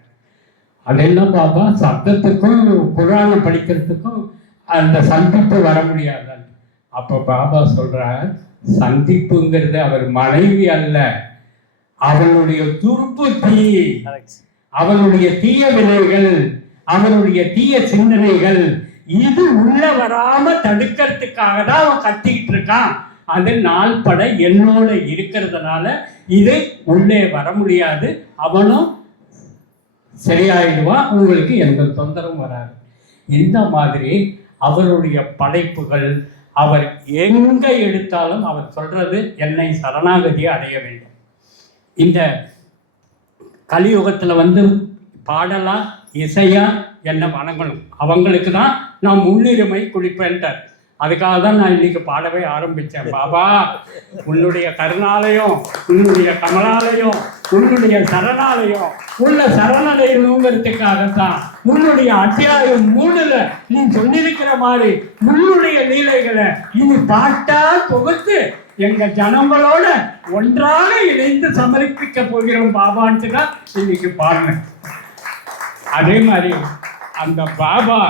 அதெல்லாம் பாபா சத்தத்துக்கும் குர்ஆனை படிக்கிறதுக்கும் அந்த சந்திப்பு வர முடியாது. அப்ப பாபா சொல்றார், சந்திப்புங்கிறது அவர் மனைவி அல்ல, அவனுடைய துருப்பு தீ, அவனுடைய தீய வினைகள், அவனுடைய தீய சிந்தனைகள், இது உள்ள வராம தடுக்கிறதுக்காக தான் அவன் கத்திக்கிட்டு இருக்கான். அது நாள்பட என்னோட இருக்கிறதுனால இது உள்ளே வர முடியாது, அவனும் சரியாயிடுவான், உங்களுக்கு எந்த தொந்தரவும் வராது. இந்த மாதிரி அவருடைய படைப்புகள் அவர் எங்க எடுத்தாலும் அவர் சொல்றது என்னை சரணாகதியை அடைய வேண்டும். இந்த கலியுகத்துல பாடலா இசையா என்ன வணங்கணும், அவங்களுக்கு தான் நான் முன்னுரிமை குடிப்பேன்ட்டார். அதுக்காக தான் நான் இன்னைக்கு பாடவே ஆரம்பித்தேன். பாபா உன்னுடைய கருணாலயம், உன்னுடைய கமலாலயம், உன்னுடைய சரணாலயம் உள்ள சரணடையணுங்கிறதுக்காகத்தான் உன்னுடைய அத்தியாயம் 3ல நீ சொல்லியிருக்கிற மாதிரி உன்னுடைய லீலைகளை இனி பாட்டா தொகுத்து எங்க ஜனங்களோட ஒன்றாக இணைந்து சமர்ப்பிக்க போகிறோம் பாபான்ட்டு தான் இன்னைக்கு பாருங்க. அதே மாதிரி அந்த பாபா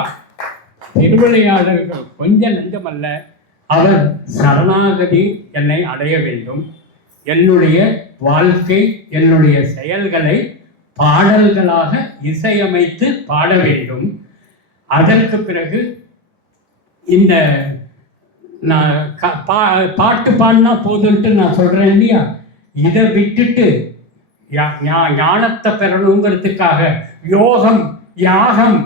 திருவிளையாடல்கள் கொஞ்சம் நெஞ்சமல்ல, அவர் சரணாகதி என்னை அடைய வேண்டும், என்னுடைய வாழ்க்கை என்னுடைய செயல்களை பாடல்களாக இசையமைத்து பாட வேண்டும். அதற்கு பிறகு இந்த நான் பாட்டு பாடினா போதுன்ட்டு நான் சொல்றேன் இல்லையா, இதை விட்டுட்டு ஞானத்தை பெறணுங்கிறதுக்காக யோகம், யாகம்,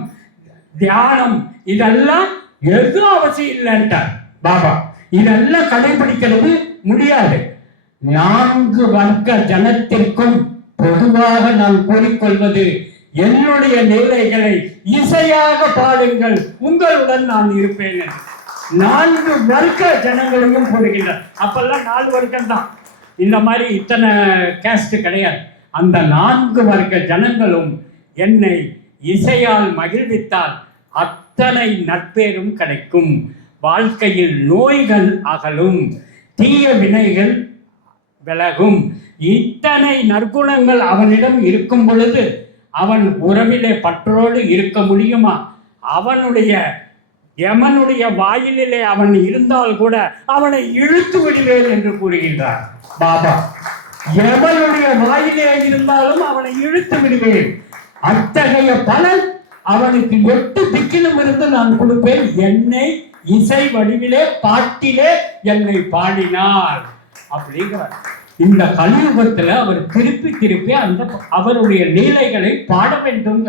தியானம் இதெல்லாம் எதுவும் அவசியம் இல்லைன்ட்டார் பாபா. இதெல்லாம் கடைபிடிக்கிறது முடியாது. 4 வர்க்க ஜனத்திற்கும் பொதுவாக நான் கூறிக்கொள்வது, என்னுடைய நிலைகளை இசையாக பாடுங்கள், உங்களுடன் நான் இருப்பேன். 4 வர்க்க ஜனங்களையும் போடுகின்றார். அப்பெல்லாம் 4 வர்க்கம் தான், இந்த மாதிரி இத்தனை கேஸ்ட் கிடையாது. அந்த 4 வர்க்க ஜனங்களும் என்னை இசையால் மகிழ்வித்தால் அத்தனை நற்பேரும் கிடைக்கும். வாழ்க்கையில் நோய்கள் அகலும், தீய வினைகள் விலகும். இத்தனை நற்குணங்கள் அவனிடம் இருக்கும் பொழுது அவன் உறவிலே பற்றோடு இருக்க முடியுமா? அவனுடைய யமனுடைய வாயிலே அவன் இருந்தால் கூட அவனை இழுத்து விடுவேன் என்று கூறுகின்றார் பாபா. யமனுடைய வாயிலே இருந்தாலும் அவனை இழுத்து விடுவேன். அத்தகைய பலன் அவனுக்கு 8 திக்கிலும் இருந்து நான் கொடுப்பேன். என்னை இசை வடிவிலே பாட்டிலே என்னை பாடினார் அப்படிங்கிறார். இந்த கலியுகத்தில் அவர் திருப்பி திருப்பி அந்த அவருடைய லீலைகளை பாட வேண்டும்.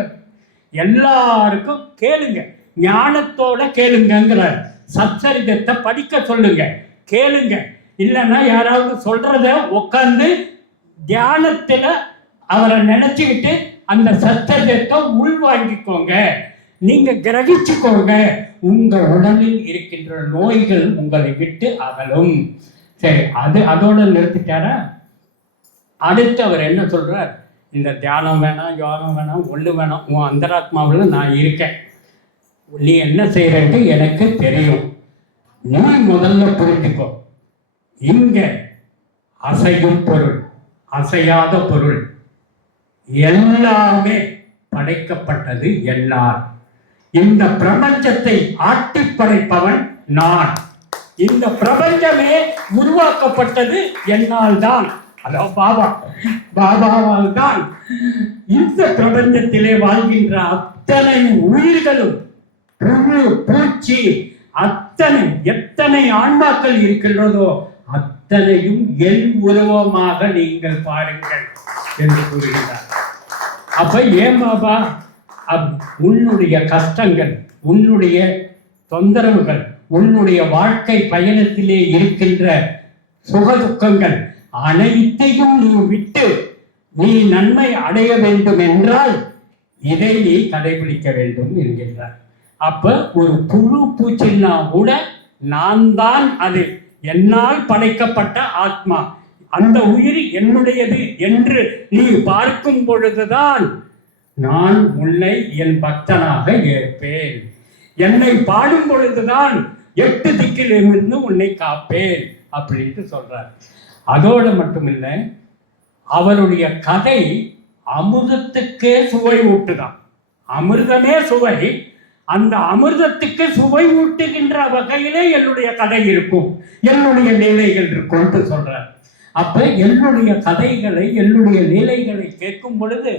எல்லாருக்கும் கேளுங்க, ஞானத்தோட கேளுங்கிறார். சச்சரிதத்தை படிக்க சொல்லுங்க, கேளுங்க. இல்லைன்னா யாராவது சொல்றத உட்கார்ந்து தியானத்துல அவரை நினைச்சுக்கிட்டு அந்த சச்சரிதத்தை உள்வாங்கிக்கோங்க, நீங்க கிரகிச்சுக்கோங்க. உங்க உடலில் இருக்கின்ற நோய்கள் உங்களை விட்டு அகலும். சரி, அதோட நிறுத்திட்டாரா? அடுத்து அவர் என்ன சொல்றார்? இந்த தியானம் வேணாம், யோகம் வேணாம், ஒண்ணு வேணாம், உன் அந்தராத்மாவில் நான் இருக்கேன், நீ என்ன செய்யறேன்னு எனக்கு தெரியும். நீ முதல்ல புரிஞ்சுக்கோ, இங்க அசையும் பொருள், அசையாத பொருள் எல்லாமே படைக்கப்பட்டது என்னால். இந்த பிரபஞ்சத்தை ஆட்டி படைப்பவன் நான். இந்த பிரபஞ்சமே உருவாக்கப்பட்டது என்னால் தான். அதாவது பாபாவால் தான். இந்த பிரபஞ்சத்திலே வாழ்கின்ற அத்தனை உயிர்களும், புழு பூச்சி, அத்தனை எத்தனை ஆன்மாக்கள் இருக்கின்றதோ அத்தனையும் என் உருவமாக நீங்கள் பாருங்கள் என்று கூறுகிறார். அப்ப ஏன் பாபா உன்னுடைய கஷ்டங்கள், உன்னுடைய தொந்தரவுகள், உன்னுடைய வாழ்க்கை பயணத்திலே இருக்கின்ற சுகதுக்கங்கள் அனைத்தையும் நீ விட்டு நீ நன்மை அடைய வேண்டும் என்றால் இதை நீ கடைபிடிக்க வேண்டும் என்கின்றார். அப்ப ஒரு புழு பூச்சின்னா கூட நான் தான் அது, என்னால் படைக்கப்பட்ட ஆத்மா, அந்த உயிர் என்னுடையது என்று நீ பார்க்கும் பொழுதுதான் நான் உன்னை என் பக்தனாக ஏற்பேன். என்னை பாடும் பொழுதுதான் 8 திக்கிலிருந்து உன்னை காப்பேன் அப்படின்ட்டு சொல்றார். அதோடு மட்டுமில்லை, அவருடைய கதை அமிர்தத்துக்கே சுவை ஊட்டுதான். அமிர்தமே சுவை, அந்த அமிர்தத்துக்கு சுவை ஊட்டுகின்ற வகையிலே என்னுடைய கதை இருக்கும், என்னுடைய லீலைகள் இருக்கும்னு சொல்றார். அப்ப என்னுடைய கதைகளை, என்னுடைய லீலைகளை கேட்கும் பொழுது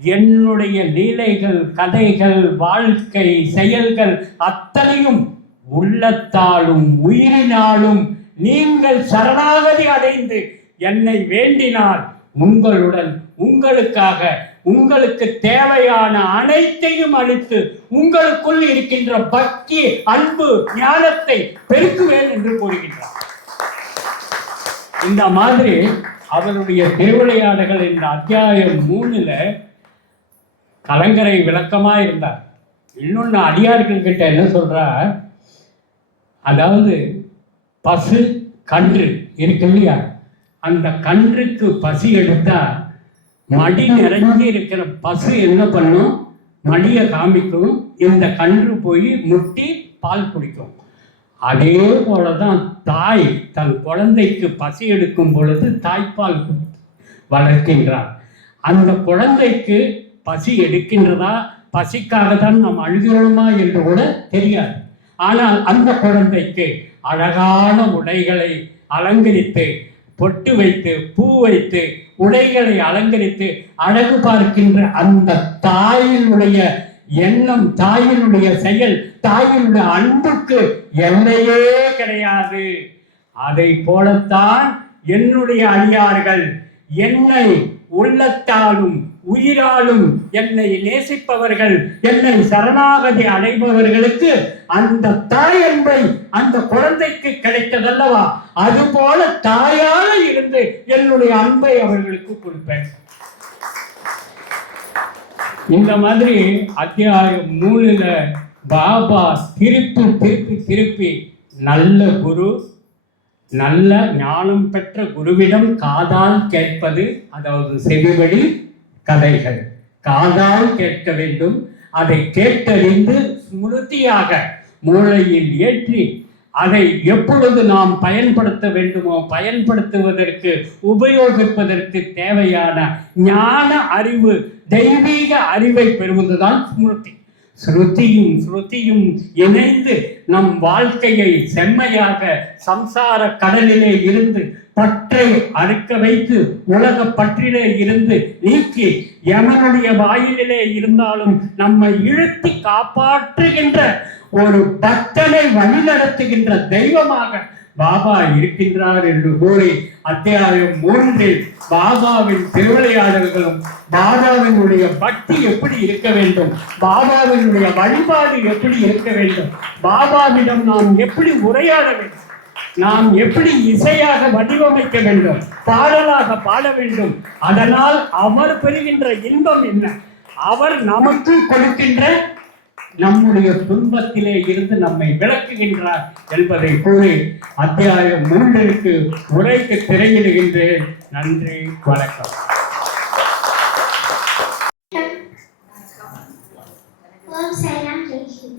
என்னுடைய லீலைகள், கதைகள், வாழ்க்கை செயல்கள் அத்தனையும் உள்ளத்தாலும் உயிரினாலும் நீங்கள் சரணாகதி அடைந்து என்னை வேண்டினால் உங்களுடன் உங்களுக்காக உங்களுக்கு தேவையான அனைத்தையும் அளித்து உங்களுக்குள் இருக்கின்ற பக்தி, அன்பு, ஞானத்தை பெருக்குவேன் என்று கூறுகின்றார். இந்த மாதிரி அவருடைய திருவிளையாடுகள் இந்த அத்தியாயம் 3ல கலங்கரை விளக்கமா இருந்தார். இன்னொன்னு அடியார்கள் கிட்ட என்ன சொல்றார், அதாவது பசு கன்று இருக்கு இல்லையா, அந்த கன்றுக்கு பசி எடுத்தா மடி நிறைஞ்சி இருக்கிற பசு என்ன பண்ணும், மடியை காமிக்கும், இந்த கன்று போய் முட்டி பால் குடிக்கும். அதே போலதான் தாய் தன் குழந்தைக்கு பசி எடுக்கும் பொழுது தாய்ப்பால் வளர்க்கின்றார். அந்த குழந்தைக்கு பசி எடுக்கின்றதா, பசிக்காக தான் நாம் அழுகிறோமா என்று கூட தெரியாது. ஆனால் அந்த குழந்தைக்கு அழகான உடைகளை அலங்கரித்து, பொட்டு வைத்து, பூ வைத்து, உடைகளை அலங்கரித்து அழகு பார்க்கின்ற அந்த தாயினுடைய எண்ணம், தாயினுடைய செயல், தாயினுடைய அன்புக்கு எல்லையே கிடையாது. அதை போலத்தான் என்னுடைய அடியார்கள் என்னை உள்ளத்தாலும் உயிராலும் என்னை நேசிப்பவர்கள், என்னை சரணாகதி அடைபவர்களுக்கு அந்த தாய் அன்பை அந்த குழந்தைக்கு கிடைத்ததல்லவா, அதுபோல தாயாக இருந்து என்னுடைய அன்பை அவர்களுக்கு கொடுப்பேன். இந்த மாதிரி அத்தியாயம் 3ல பாபா திருப்பி திருப்பி திருப்பி நல்ல குரு, நல்ல ஞானம் பெற்ற குருவிடம் காதால் கேட்பது, அதாவது செவிவழி கதைகள் காதால் கேட்க வேண்டும். அதை கேட்டறிந்து ஸ்மிருதியாக மூளையில் ஏற்றி அதை எப்பொழுது நாம் பயன்படுத்த வேண்டுமோ பயன்படுத்துவதற்கு உபயோகிப்பதற்கு தேவையான ஞான அறிவு தெய்வீக அறிவை பெறுவதுதான் ஸ்மிருதி. ஸ்ருதியும் இணைந்து நம் வாழ்க்கையை செம்மையாக சம்சார கடலிலே இருந்து பற்றை அறுக்க வைத்து உலக பற்றிலே இருந்து நீக்கி யமனுடைய வாயிலே இருந்தாலும் நம்மை இழுத்தி காப்பாற்றுகின்ற ஒரு பக்தனை வழிநடத்துகின்ற தெய்வமாக பாபா இருக்கின்றார் என்று கூறி அத்தியாயம் 3 பாபாவின் திருவிளையாடல்களும் பாபாவினுடைய பக்தி எப்படி இருக்க வேண்டும், பாபாவினுடைய வழிபாடு எப்படி இருக்க வேண்டும், பாபாவிடம் நாம் எப்படி உரையாட வேண்டும், நாம் எப்படி இசையாக வடிவமைக்க வேண்டும், பாடலாக பாட வேண்டும், அதனால் அவர் பெறுகின்ற இன்பம் என்ன, அவர் நமக்கு கொடுக்கின்ற நம்முடைய துன்பத்திலே இருந்து நம்மை விளக்குகின்றார் என்பதை கூறி அத்தியாயம் 3க்கு உரைக்கு திரையிடுகின்றேன். நன்றி, வணக்கம்.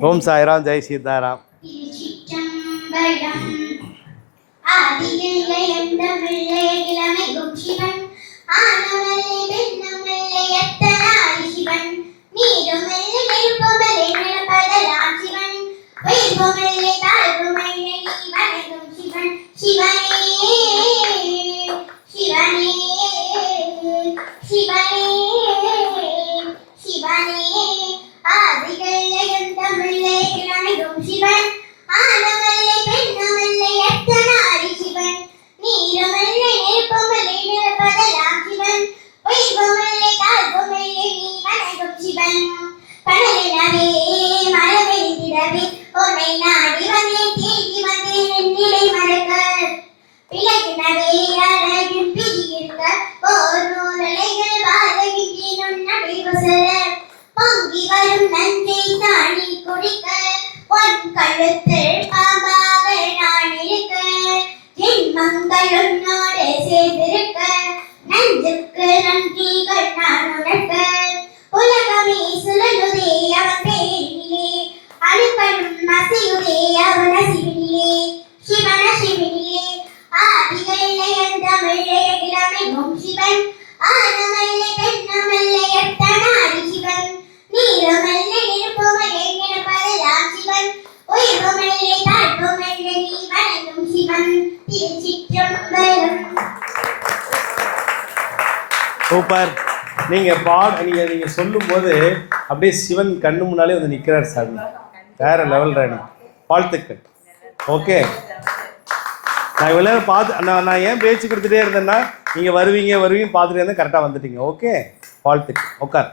ஓம் சாய்ராம், ஜெய் சீதாராம். சூப்பர். நீங்க சொல்லும்போது அப்படியே சிவன் கண்ணு முன்னாலே வந்து நிற்கிறார் சாமி. வேற லெவல் ராணி, வாழ்த்துக்கள். ஓகே, நான் இவ்வளோ நேரம் பார்த்து நான் ஏன் பேச்சு கொடுத்துட்டே இருந்தேன்னா நீங்கள் வருவீங்க பார்த்துட்டே இருந்தால் கரெக்டாக வந்துட்டீங்க. ஓகே, வாழ்த்துக்கள். உட்கார்.